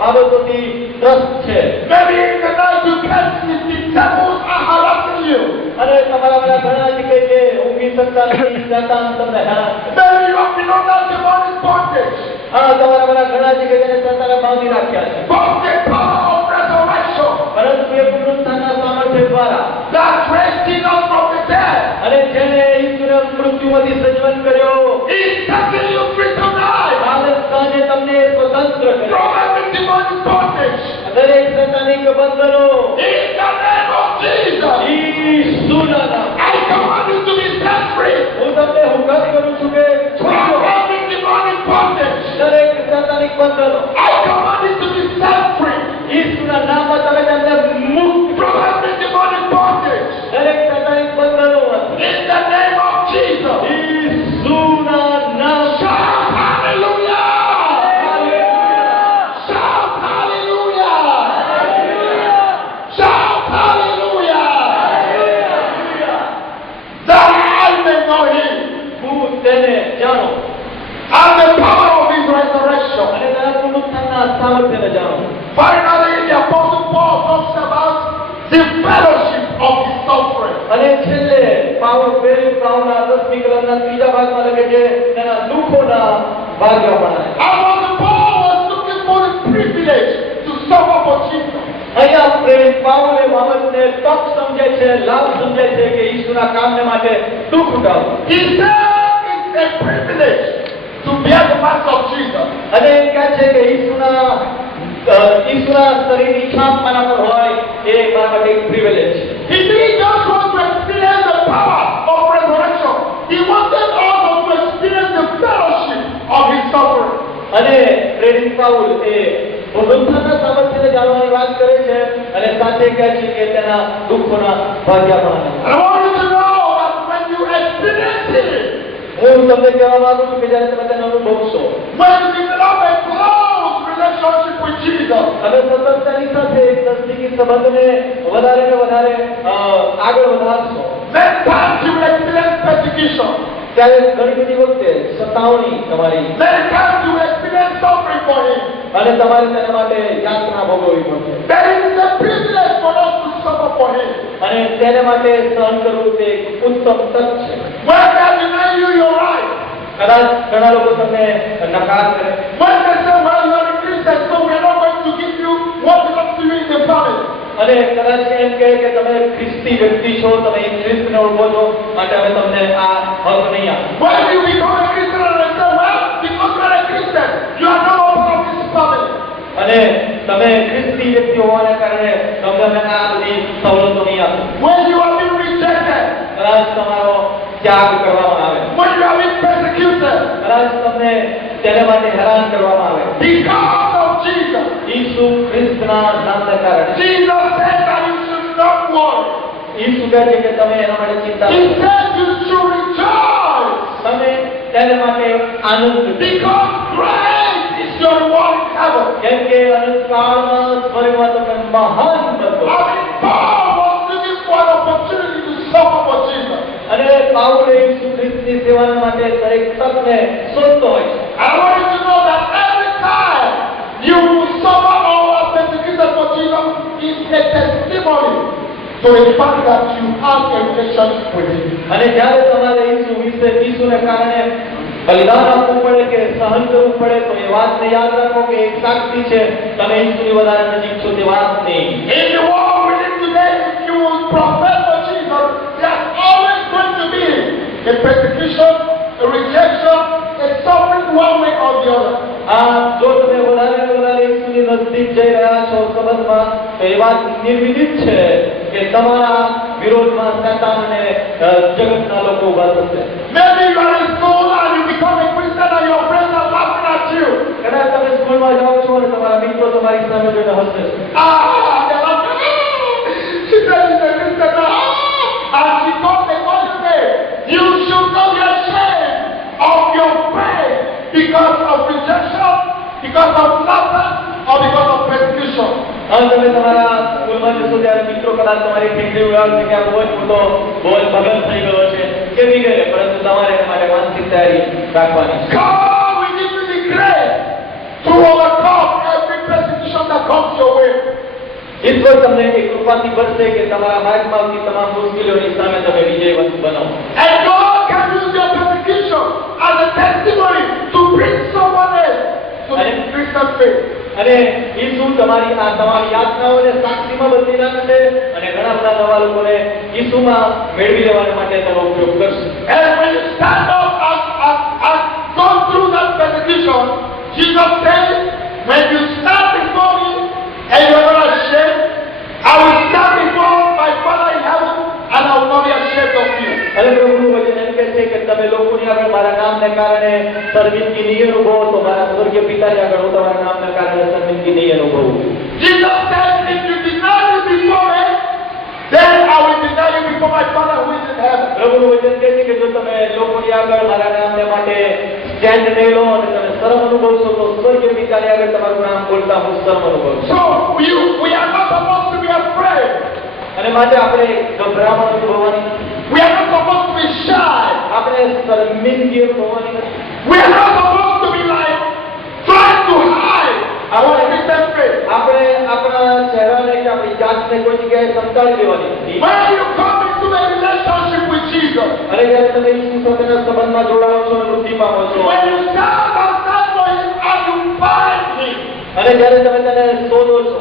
બાબતોથી ત્રસ્ત છે. Maybe in the night you can't sleep, the devils are harassing you. અને તમારા ઘણા છે કે જે ઊંઘી શકતા નથી, શૈતાન તમને હેરાન કરે. Maybe you have been under demonic bondage. તમારા ઘણા છે કે જેને શૈતાને બાંધી રાખ્યા છે. But the power of resurrection પરંતુ એ પુનરુત્થાનના સામર્થ્ય દ્વારા that raised Jesus from the dead અને જેને ઈશ્વરે મૃત્યુમાંથી સજીવન કર્યો, is setting you free tonight હાલ સાંજે તમને સ્વતંત્ર કર્યો. from every demonic bondage. દરેક શૈતાનિક બંધનો In the name of Jesus, ઈસુના નામમાં I command you to be set free હું તમને હુકમ કરું છું કે from છૂટો. every demonic bondage. દરેક શૈતાનિક બંધનો I command you to be set free ઈસુના નામમાં તમે તેમને મુક્ત from every demonic bondage. દરેક શૈતાનિક બંધનોમાંથી In the name of Jesus. ઈસુના નામ. Shout hallelujah! Shout hallelujah! Shout hallelujah! That I may know him હું તેને જાણું and the power of his resurrection. અને તેના પુનરુત્થાનના સામર્થ્યને જાણું. Finally, the Apostle Paul talks about the fellowship of his suffering. અને છેલ્લે પાઉલના 10મી કલમના 3જા ભાગમાં લખે છે તેના દુઃખોના ભાગ્યપણા. Apostle Paul was looking for the privilege to suffer for Jesus. અહીંયા પ્રેરિત પાઉલે બાબતને તક સમજે છે, લાભ સમજે છે કે ઈશ્વરના કામને માટે દુઃખ ઉઠાવવું. He said it's a privilege to bear the marks of Jesus. અને એમ કહે છે કે ઈશ્વરના શરીરની છાપ મારા પર હોય એ મારા માટે એક પ્રિવિલેજ છે. He didn't just want to experience the power of resurrection. He wanted also to experience the fellowship of his suffering. અને પ્રેરિત પાઉલ એ પુનરુત્થાનના સામર્થ્યને જાણવાની વાત કરે છે અને સાથે કહે છે કે તેના દુઃખોના ભાગ્યપણા. And I want you to know that when you experience it, હું તમને કહેવા માંગુ છું કે જ્યારે તમે તેને અનુભવશો, when you develop a close relationship with Jesus, તમે સતત તેની સાથે એક નજદીકી સંબંધને વધારે ને વધારે આગળ વધારશો, then times you will experience persecution. ત્યારે ઘણી બધી વખતે સતાવણી તમારી Then times you will experience suffering for him. અને તમારે તેના માટે યાતના ભોગવવી પડશે. There is a privilege for us to suffer for him. અને તેને માટે સહન કરવું તે એક ઉત્તમ તક છે. When they deny you your right, કદાચ ઘણા લોકો તમને નકાર કરે, when they say, well, you are a Christian, so we are not going to give you what belongs to you in the family. અને કદાચ એમ કહે કે તમે ખ્રિસ્તી વ્યક્તિ છો, તમે એક ખ્રિસ્તને ઓળખો છો, માટે અમે તમને આ હક નહીં આપીએ. When you become a Christian say, well, because you are a Christian, you are not a part of this family. અને તમે ખ્રિસ્તી વ્યક્તિ હોવાના કારણે તમને આ બધી સવલતો નહીં આપો. When you are being rejected, કદાચ તમારો ત્યાગ કરવામાં આવે, when you are being persecuted, કદાચ તમને તેને માટે હેરાન કરવામાં આવે, because of Jesus. ઈસુ ખ્રિસ્તના નામના કારણે. Jesus said that you should not worry. ઈસુ કહે છે કે તમે એના માટે ચિંતા He ન કરો. said you should rejoice. તમે તેને માટે આનંદ કરો. Because great is your reward in heaven. કેમ કે અનંતકાળમાં સ્વર્ગમાં તમે મહાન બનો. I mean, Paul was looking for an opportunity to suffer for Jesus. અને પાઉલે ઈસુ ખ્રિસ્તની સેવાના માટે દરેક તકને શોધતો હોય છે. I want you to know that every time you suffer or are persecuted for Jesus is a testimony to the fact that you have a relationship with Him. અને જ્યારે તમારે ઈસુને કારણે બલિદાન આપવું પડે કે સહન કરવું પડે તો એ વાતને યાદ રાખો કે એક સાક્ષી છે તમે ઈસુની વધારે નજીક છો તે વાતની. In the world we live today, if you will profess for Jesus, there's always going to be a persecution, a rejection, a suffering one way or the other. જો તમે વધારે ને વધારે ઈસુની નજીક જઈ રહ્યા છો સંબંધમાં તો એ વાત નિર્વિદિત છે કે તમારા વિરોધમાં શૈતાન અને જગતના લોકો ઊભા થશે. Maybe you are in school and you become a Christian and your friends are laughing at you. કદાચ તમે સ્કૂલમાં જાઓ છો અને તમારા મિત્રો તમારી સામે જોઈને હસે છે. They're like, she said she's a Christian now. And she got the funny way. You should not be ashamed of your faith because of rejection, because of laughter, or because of persecution. તમે તમારા સ્કૂલમાં જશો ત્યારે મિત્રો કદાચ તમારી ઠીકરી ઉડાવશે કે આ બહુ જ મોટો બહુ જ ભગત થઈ ગયો છે કેવી ગયે, પરંતુ તમારે એના માટે માનસિક તૈયારી રાખવાની છે. God will give you the grace to overcome every persecution that comes your way. ઈશ્વર તમને એક કૃપાથી ભરશે કે તમારા માર્ગમાં આવતી તમામ મુશ્કેલીઓની સામે તમે વિજયવંત બનો. And God can use your persecution as a testimony to bring someone else to the Christian faith. અને ઈસુ તમારી આ તમામ યાતનાઓને સાક્ષીમાં બદલી નાખશે અને ઘણા બધા નવા લોકોને ઈસુમાં મેળવી લેવા માટે તેનો ઉપયોગ કરશે. And when you stand up and go through that persecution, Jesus said, when you stand before me and you are not ashamed, I will stand before my Father in heaven and I will not be ashamed of you. અને પ્રભુનું વચન એમ કહે છે કે તમે લોકોની આગળ મારા નામને કારણે શર્મિંદગી નહીં અનુભવો તો મારા સ્વર્ગીય પિતાની આગળ હું તમારા નામના કારણે શર્મિંદગી નહીં અનુભવું. Jesus said, if you deny me before me, then I will deny you before my Father who is in heaven. પ્રભુનું વચન કહે છે કે જો તમે લોકોની આગળ મારા નામને માટે સ્ટેન્ડ નહીં લો અને તમે શરમ અનુભવશો તો સ્વર્ગીય પિતાની આગળ તમારું નામ બોલતા હું શરમ અનુભવશું. So we are not supposed to be afraid. અને માટે આપણે ગભરામણ અનુભવવાની નથી. We are not supposed to be shy. આપણે શર્મિંદગી અનુભવવાની નથી. We are not supposed to be like trying to hide our Christian faith. આપણે આપણા ચહેરાને કે આપણી જાતને કોઈ જગ્યાએ સંતાડી દેવાની નથી. When you come into a relationship with Jesus, અને જ્યારે તમે ઈસુ સાથેના સંબંધમાં જોડાઓ છો અને વૃદ્ધિ પામો છો when you stand and stand for Him and you find Him, અને જ્યારે તમે તેને શોધો છો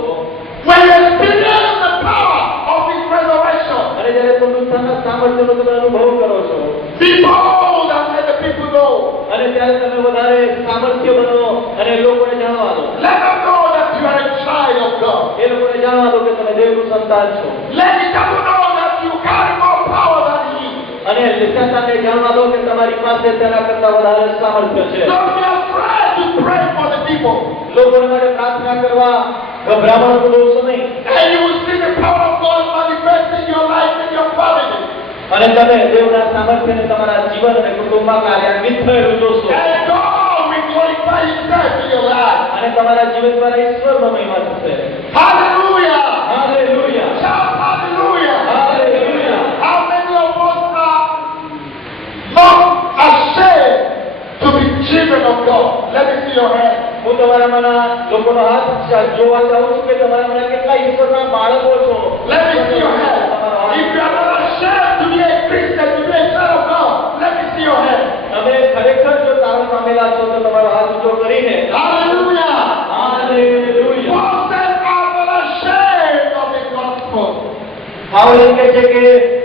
when you experience the power of His resurrection, અને જ્યારે પુનરુત્થાનના સામર્થ્યનો તમે અનુભવ કરો છો be bold and let the people know. અને ત્યારે તમે વધારે સામર્થ્ય બનો અને લોકોને જાણવા દો. Let them know that you are a child of God. એ લોકોને જાણવા દો કે તમે દેવનું સંતાન છો. Let the devil know that you carry more power than he. અને શૈતાનને જાણવા દો કે તમારી પાસે તેના કરતાં વધારે સામર્થ્ય છે. Don't be afraid to pray for the people. લોકોને માટે પ્રાર્થના કરવા ગભરામણ અનુભવશો નહીં. And you will see the power of God manifest in your life and your family. અને તમે દેવના સામર્થ્યને તમારા જીવન અને કુટુંબમાં કાર્યાન્વિત થયેલું જોશો. And God will glorify Himself in your life. અને તમારા જીવન દ્વારા ઈશ્વરનો મહિમા થશે. Hallelujah! Hallelujah! Shout hallelujah! Hallelujah! How many of us are not ashamed to be children of God? Let me see your hand. હું તમારામાંના લોકોનો હાથ જોવા ચાહું છું કે તમારામાંના કેટલા ઈશ્વરના બાળકો છો. Let me see your hand. If you are not ashamed to be a Christian, to be a child of God, let me see your hand. તમે ખરેખર જો તારણ પામેલા છો તો તમારો હાથ ઊંચો કરીને Hallelujah! Hallelujah! Paul said, I'm not ashamed of the gospel. Paul એમ કહે છે કે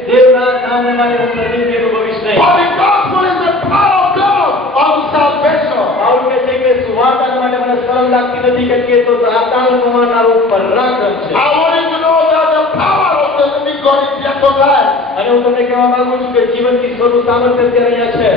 દેવના નામને માટે હું શર્મિંદગી અનુભવીશ નહીં. For the gospel is the power of God unto salvation લાગતી નથી કેમ કે એ તો સાતાન કમાનારો પરાક્રમ છે. I want you to know that the power of the living God is here tonight. અને હું તમને કહેવા માંગુ છું કે જીવનથી સ્વરૂપ સામર્થ્ય અત્યારે અહીંયા છે.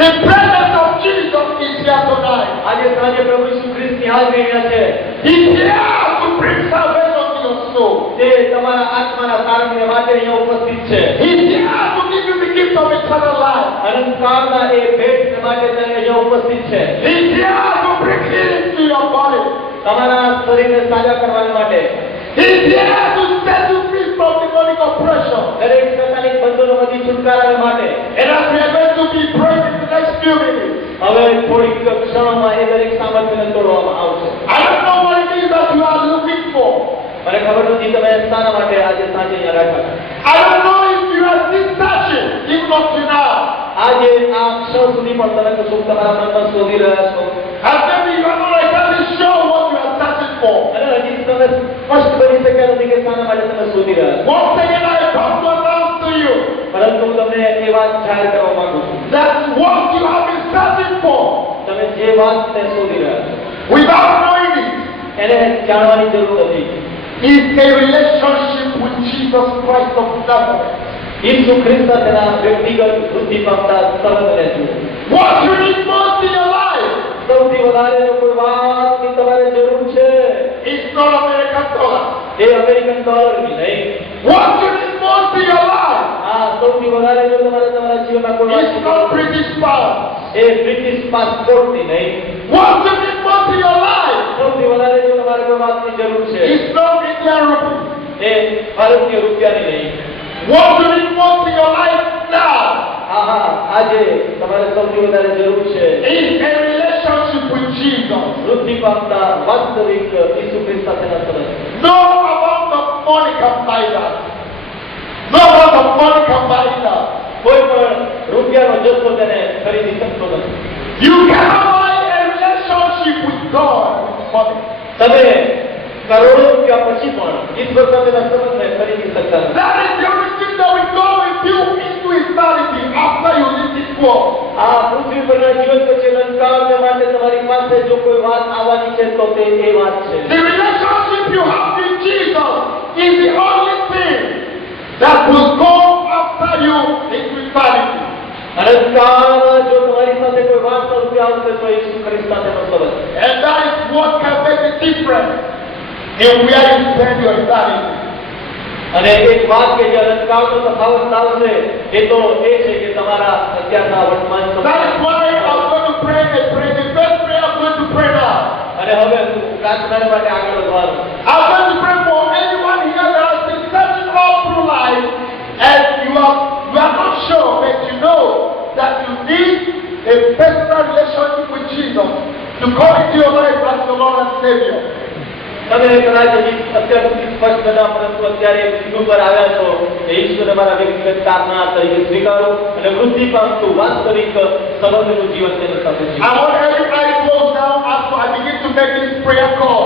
The presence of Jesus is here tonight. આજે સાંજે પ્રભુ ઈસુ ખ્રિસ્તની હાજરી અહીંયા છે. He's here to bring salvation to your soul. તે તમારા આત્માના તારણને માટે અહીંયા ઉપસ્થિત છે. He's here to give you the gift of eternal life. અનંતકાળના એ ભેટ માટે તે અહીંયા ઉપસ્થિત છે. He's here to bring healing to your body. તમારા શરીરને સાજા કરવા માટે. He's here to set you free from demonic oppression. દરેક સાતાનિક બંધનોમાંથી છુટકારા માટે. And as we are going to be praying in the next few minutes, હવે થોડીક ક્ષણોમાં એ દરેક સામર્થ્યને તોડવામાં આવશે. I don't know what it is that you are looking for. મને ખબર નથી તમે શાના માટે આજે સાંજે અહીંયા રાખ્યા. I don't know if you are still searching, even up to now. આજે આ ક્ષણ સુધી પણ તમે કશું તમારા મનમાં શોધી રહ્યા છો. And maybe you are not exactly sure what you are searching for. અને હજી તમે સ્પષ્ટ કરી શક્યા નથી કે શાના માટે તમે શોધી રહ્યા છો. Once again, I come to announce to you પરંતુ હું તમને એ વાત જાહેર કરવા માંગુ છું. that what you have been searching for, તમે જે વાતને શોધી રહ્યા છો without knowing it, એને જાણવાની જરૂર નથી. is a relationship with Jesus Christ of Nazareth. ઈસુ ખ્રિસ્ત સાથેના વ્યક્તિગત વૃદ્ધિ પામતા સંબંધને જુઓ. What you need most in your life સૌથી વધારે જો કોઈ વાતની તમારે જરૂર છે is not American dollar. A American ડોલરની નહીં. What you need most in your life આ સૌથી વધારે જો તમારે તમારા જીવનમાં કોઈ is વાતની not જરૂર છે, British pound. એ બ્રિટિશ પાસપોર્ટની નહીં. What you need most in your life સૌથી વધારે જો તમારે કોઈ વાતની જરૂર છે is not Indian rupee. એ ભારતીય રૂપિયાની નહીં. What you need most in your life now હા આજે તમારે સૌથી વધારે જરૂર છે is a relationship with Jesus. વૃદ્ધિ પામતા વાસ્તવિક ઈસુ ખ્રિસ્ત સાથેના સંબંધ. No amount of money can buy that. No amount of money can buy that. કોઈ પણ રૂપિયાનો જથ્થો તેને ખરીદી શકતો નથી. You cannot buy a relationship with God with money. તમે કરોડો રૂપિયા પછી પણ ઈશ્વર સાથેના સંબંધને ખરીદી શકતા નથી. That is the only thing that will go with you into eternity after you leave this world. આ પૃથ્વી પરના જીવન પછી અનંતકાળને માટે તમારી પાસે જો કોઈ વાત આવવાની છે તો તે એ વાત છે. The relationship you have with Jesus is the only thing that will go after you into eternity. અનંતકાળમાં જો તમારી સાથે કોઈ વાત રૂપિયા આવશે તો ઈસુ ખ્રિસ્ત સાથેનો સંબંધ. And that is what can make a difference in where you spend your eternity. અને એક વાત કે જે અનંતકાળનો તફાવત લાવશે એ તો એ છે કે તમારા અત્યારના વર્તમાન That is સમય. why I'm going to pray a prayer. The first prayer I'm going to pray now. અને હવે હું પ્રાર્થના માટે આગળ વધવાનું. I'm going to pray for anyone here that has been searching all through life and you are not sure, but you know that you need a personal relationship with Jesus to come into your life as your Lord and Savior. તમે કદાચ હજી અત્યાર સુધી સ્પષ્ટ હતા પરંતુ અત્યારે બિંદુ પર આવ્યા છો કે ઈશ્વરને મારા વ્યક્તિગત તારનાર તરીકે સ્વીકારો અને વૃદ્ધિ પામતું વાસ્તવિક સંબંધનું જીવન તેની સાથે જીવો. I want everybody close now as I begin to make this prayer call.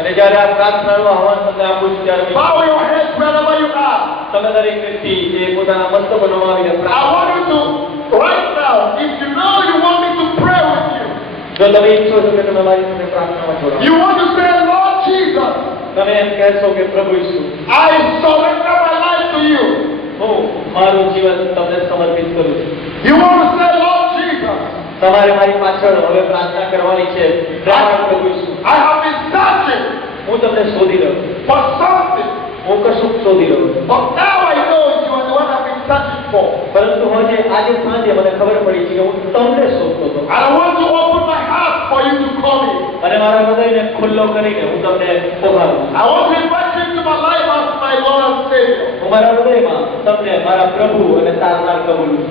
અને જ્યારે આ પ્રાર્થનાનું આહવાન તમને આપું છું ત્યારે Bow your heads wherever you are. તમે દરેક વ્યક્તિ એ પોતાના મસ્તક નમાવીને I પ્રાર્થના. want you to, right now, if you know you want me to pray with you, જો તમે ઈચ્છો છો કે તમે મારી સાથે પ્રાર્થનામાં જોડાઓ, you want to say, Lord Jesus, તમે એમ કહેશો કે પ્રભુ ઈસુ I surrender my life to you. હું મારું જીવન તમને સમર્પિત કરું છું. You want to say, Lord Jesus, તમારે મારી પાછળ હવે પ્રાર્થના કરવાની છે. પ્રાર્થના પ્રભુ ઈસુ I have been searching હું તમને શોધી રહ્યો છું. for something, હું કશું શોધી રહ્યો છું. but now I know you are the one I've been searching for. પરંતુ આજે સાંજે મને ખબર પડી છે કે હું તમને શોધતો હતો. And I want to open my heart for you to come in. અને મારા હૃદયને ખુલ્લો કરીને હું તમને પોકારું. I want to invite you into my life as my Lord and Savior. હું મારા હૃદયમાં તમને મારા પ્રભુ અને તારનાર કબૂલું છું.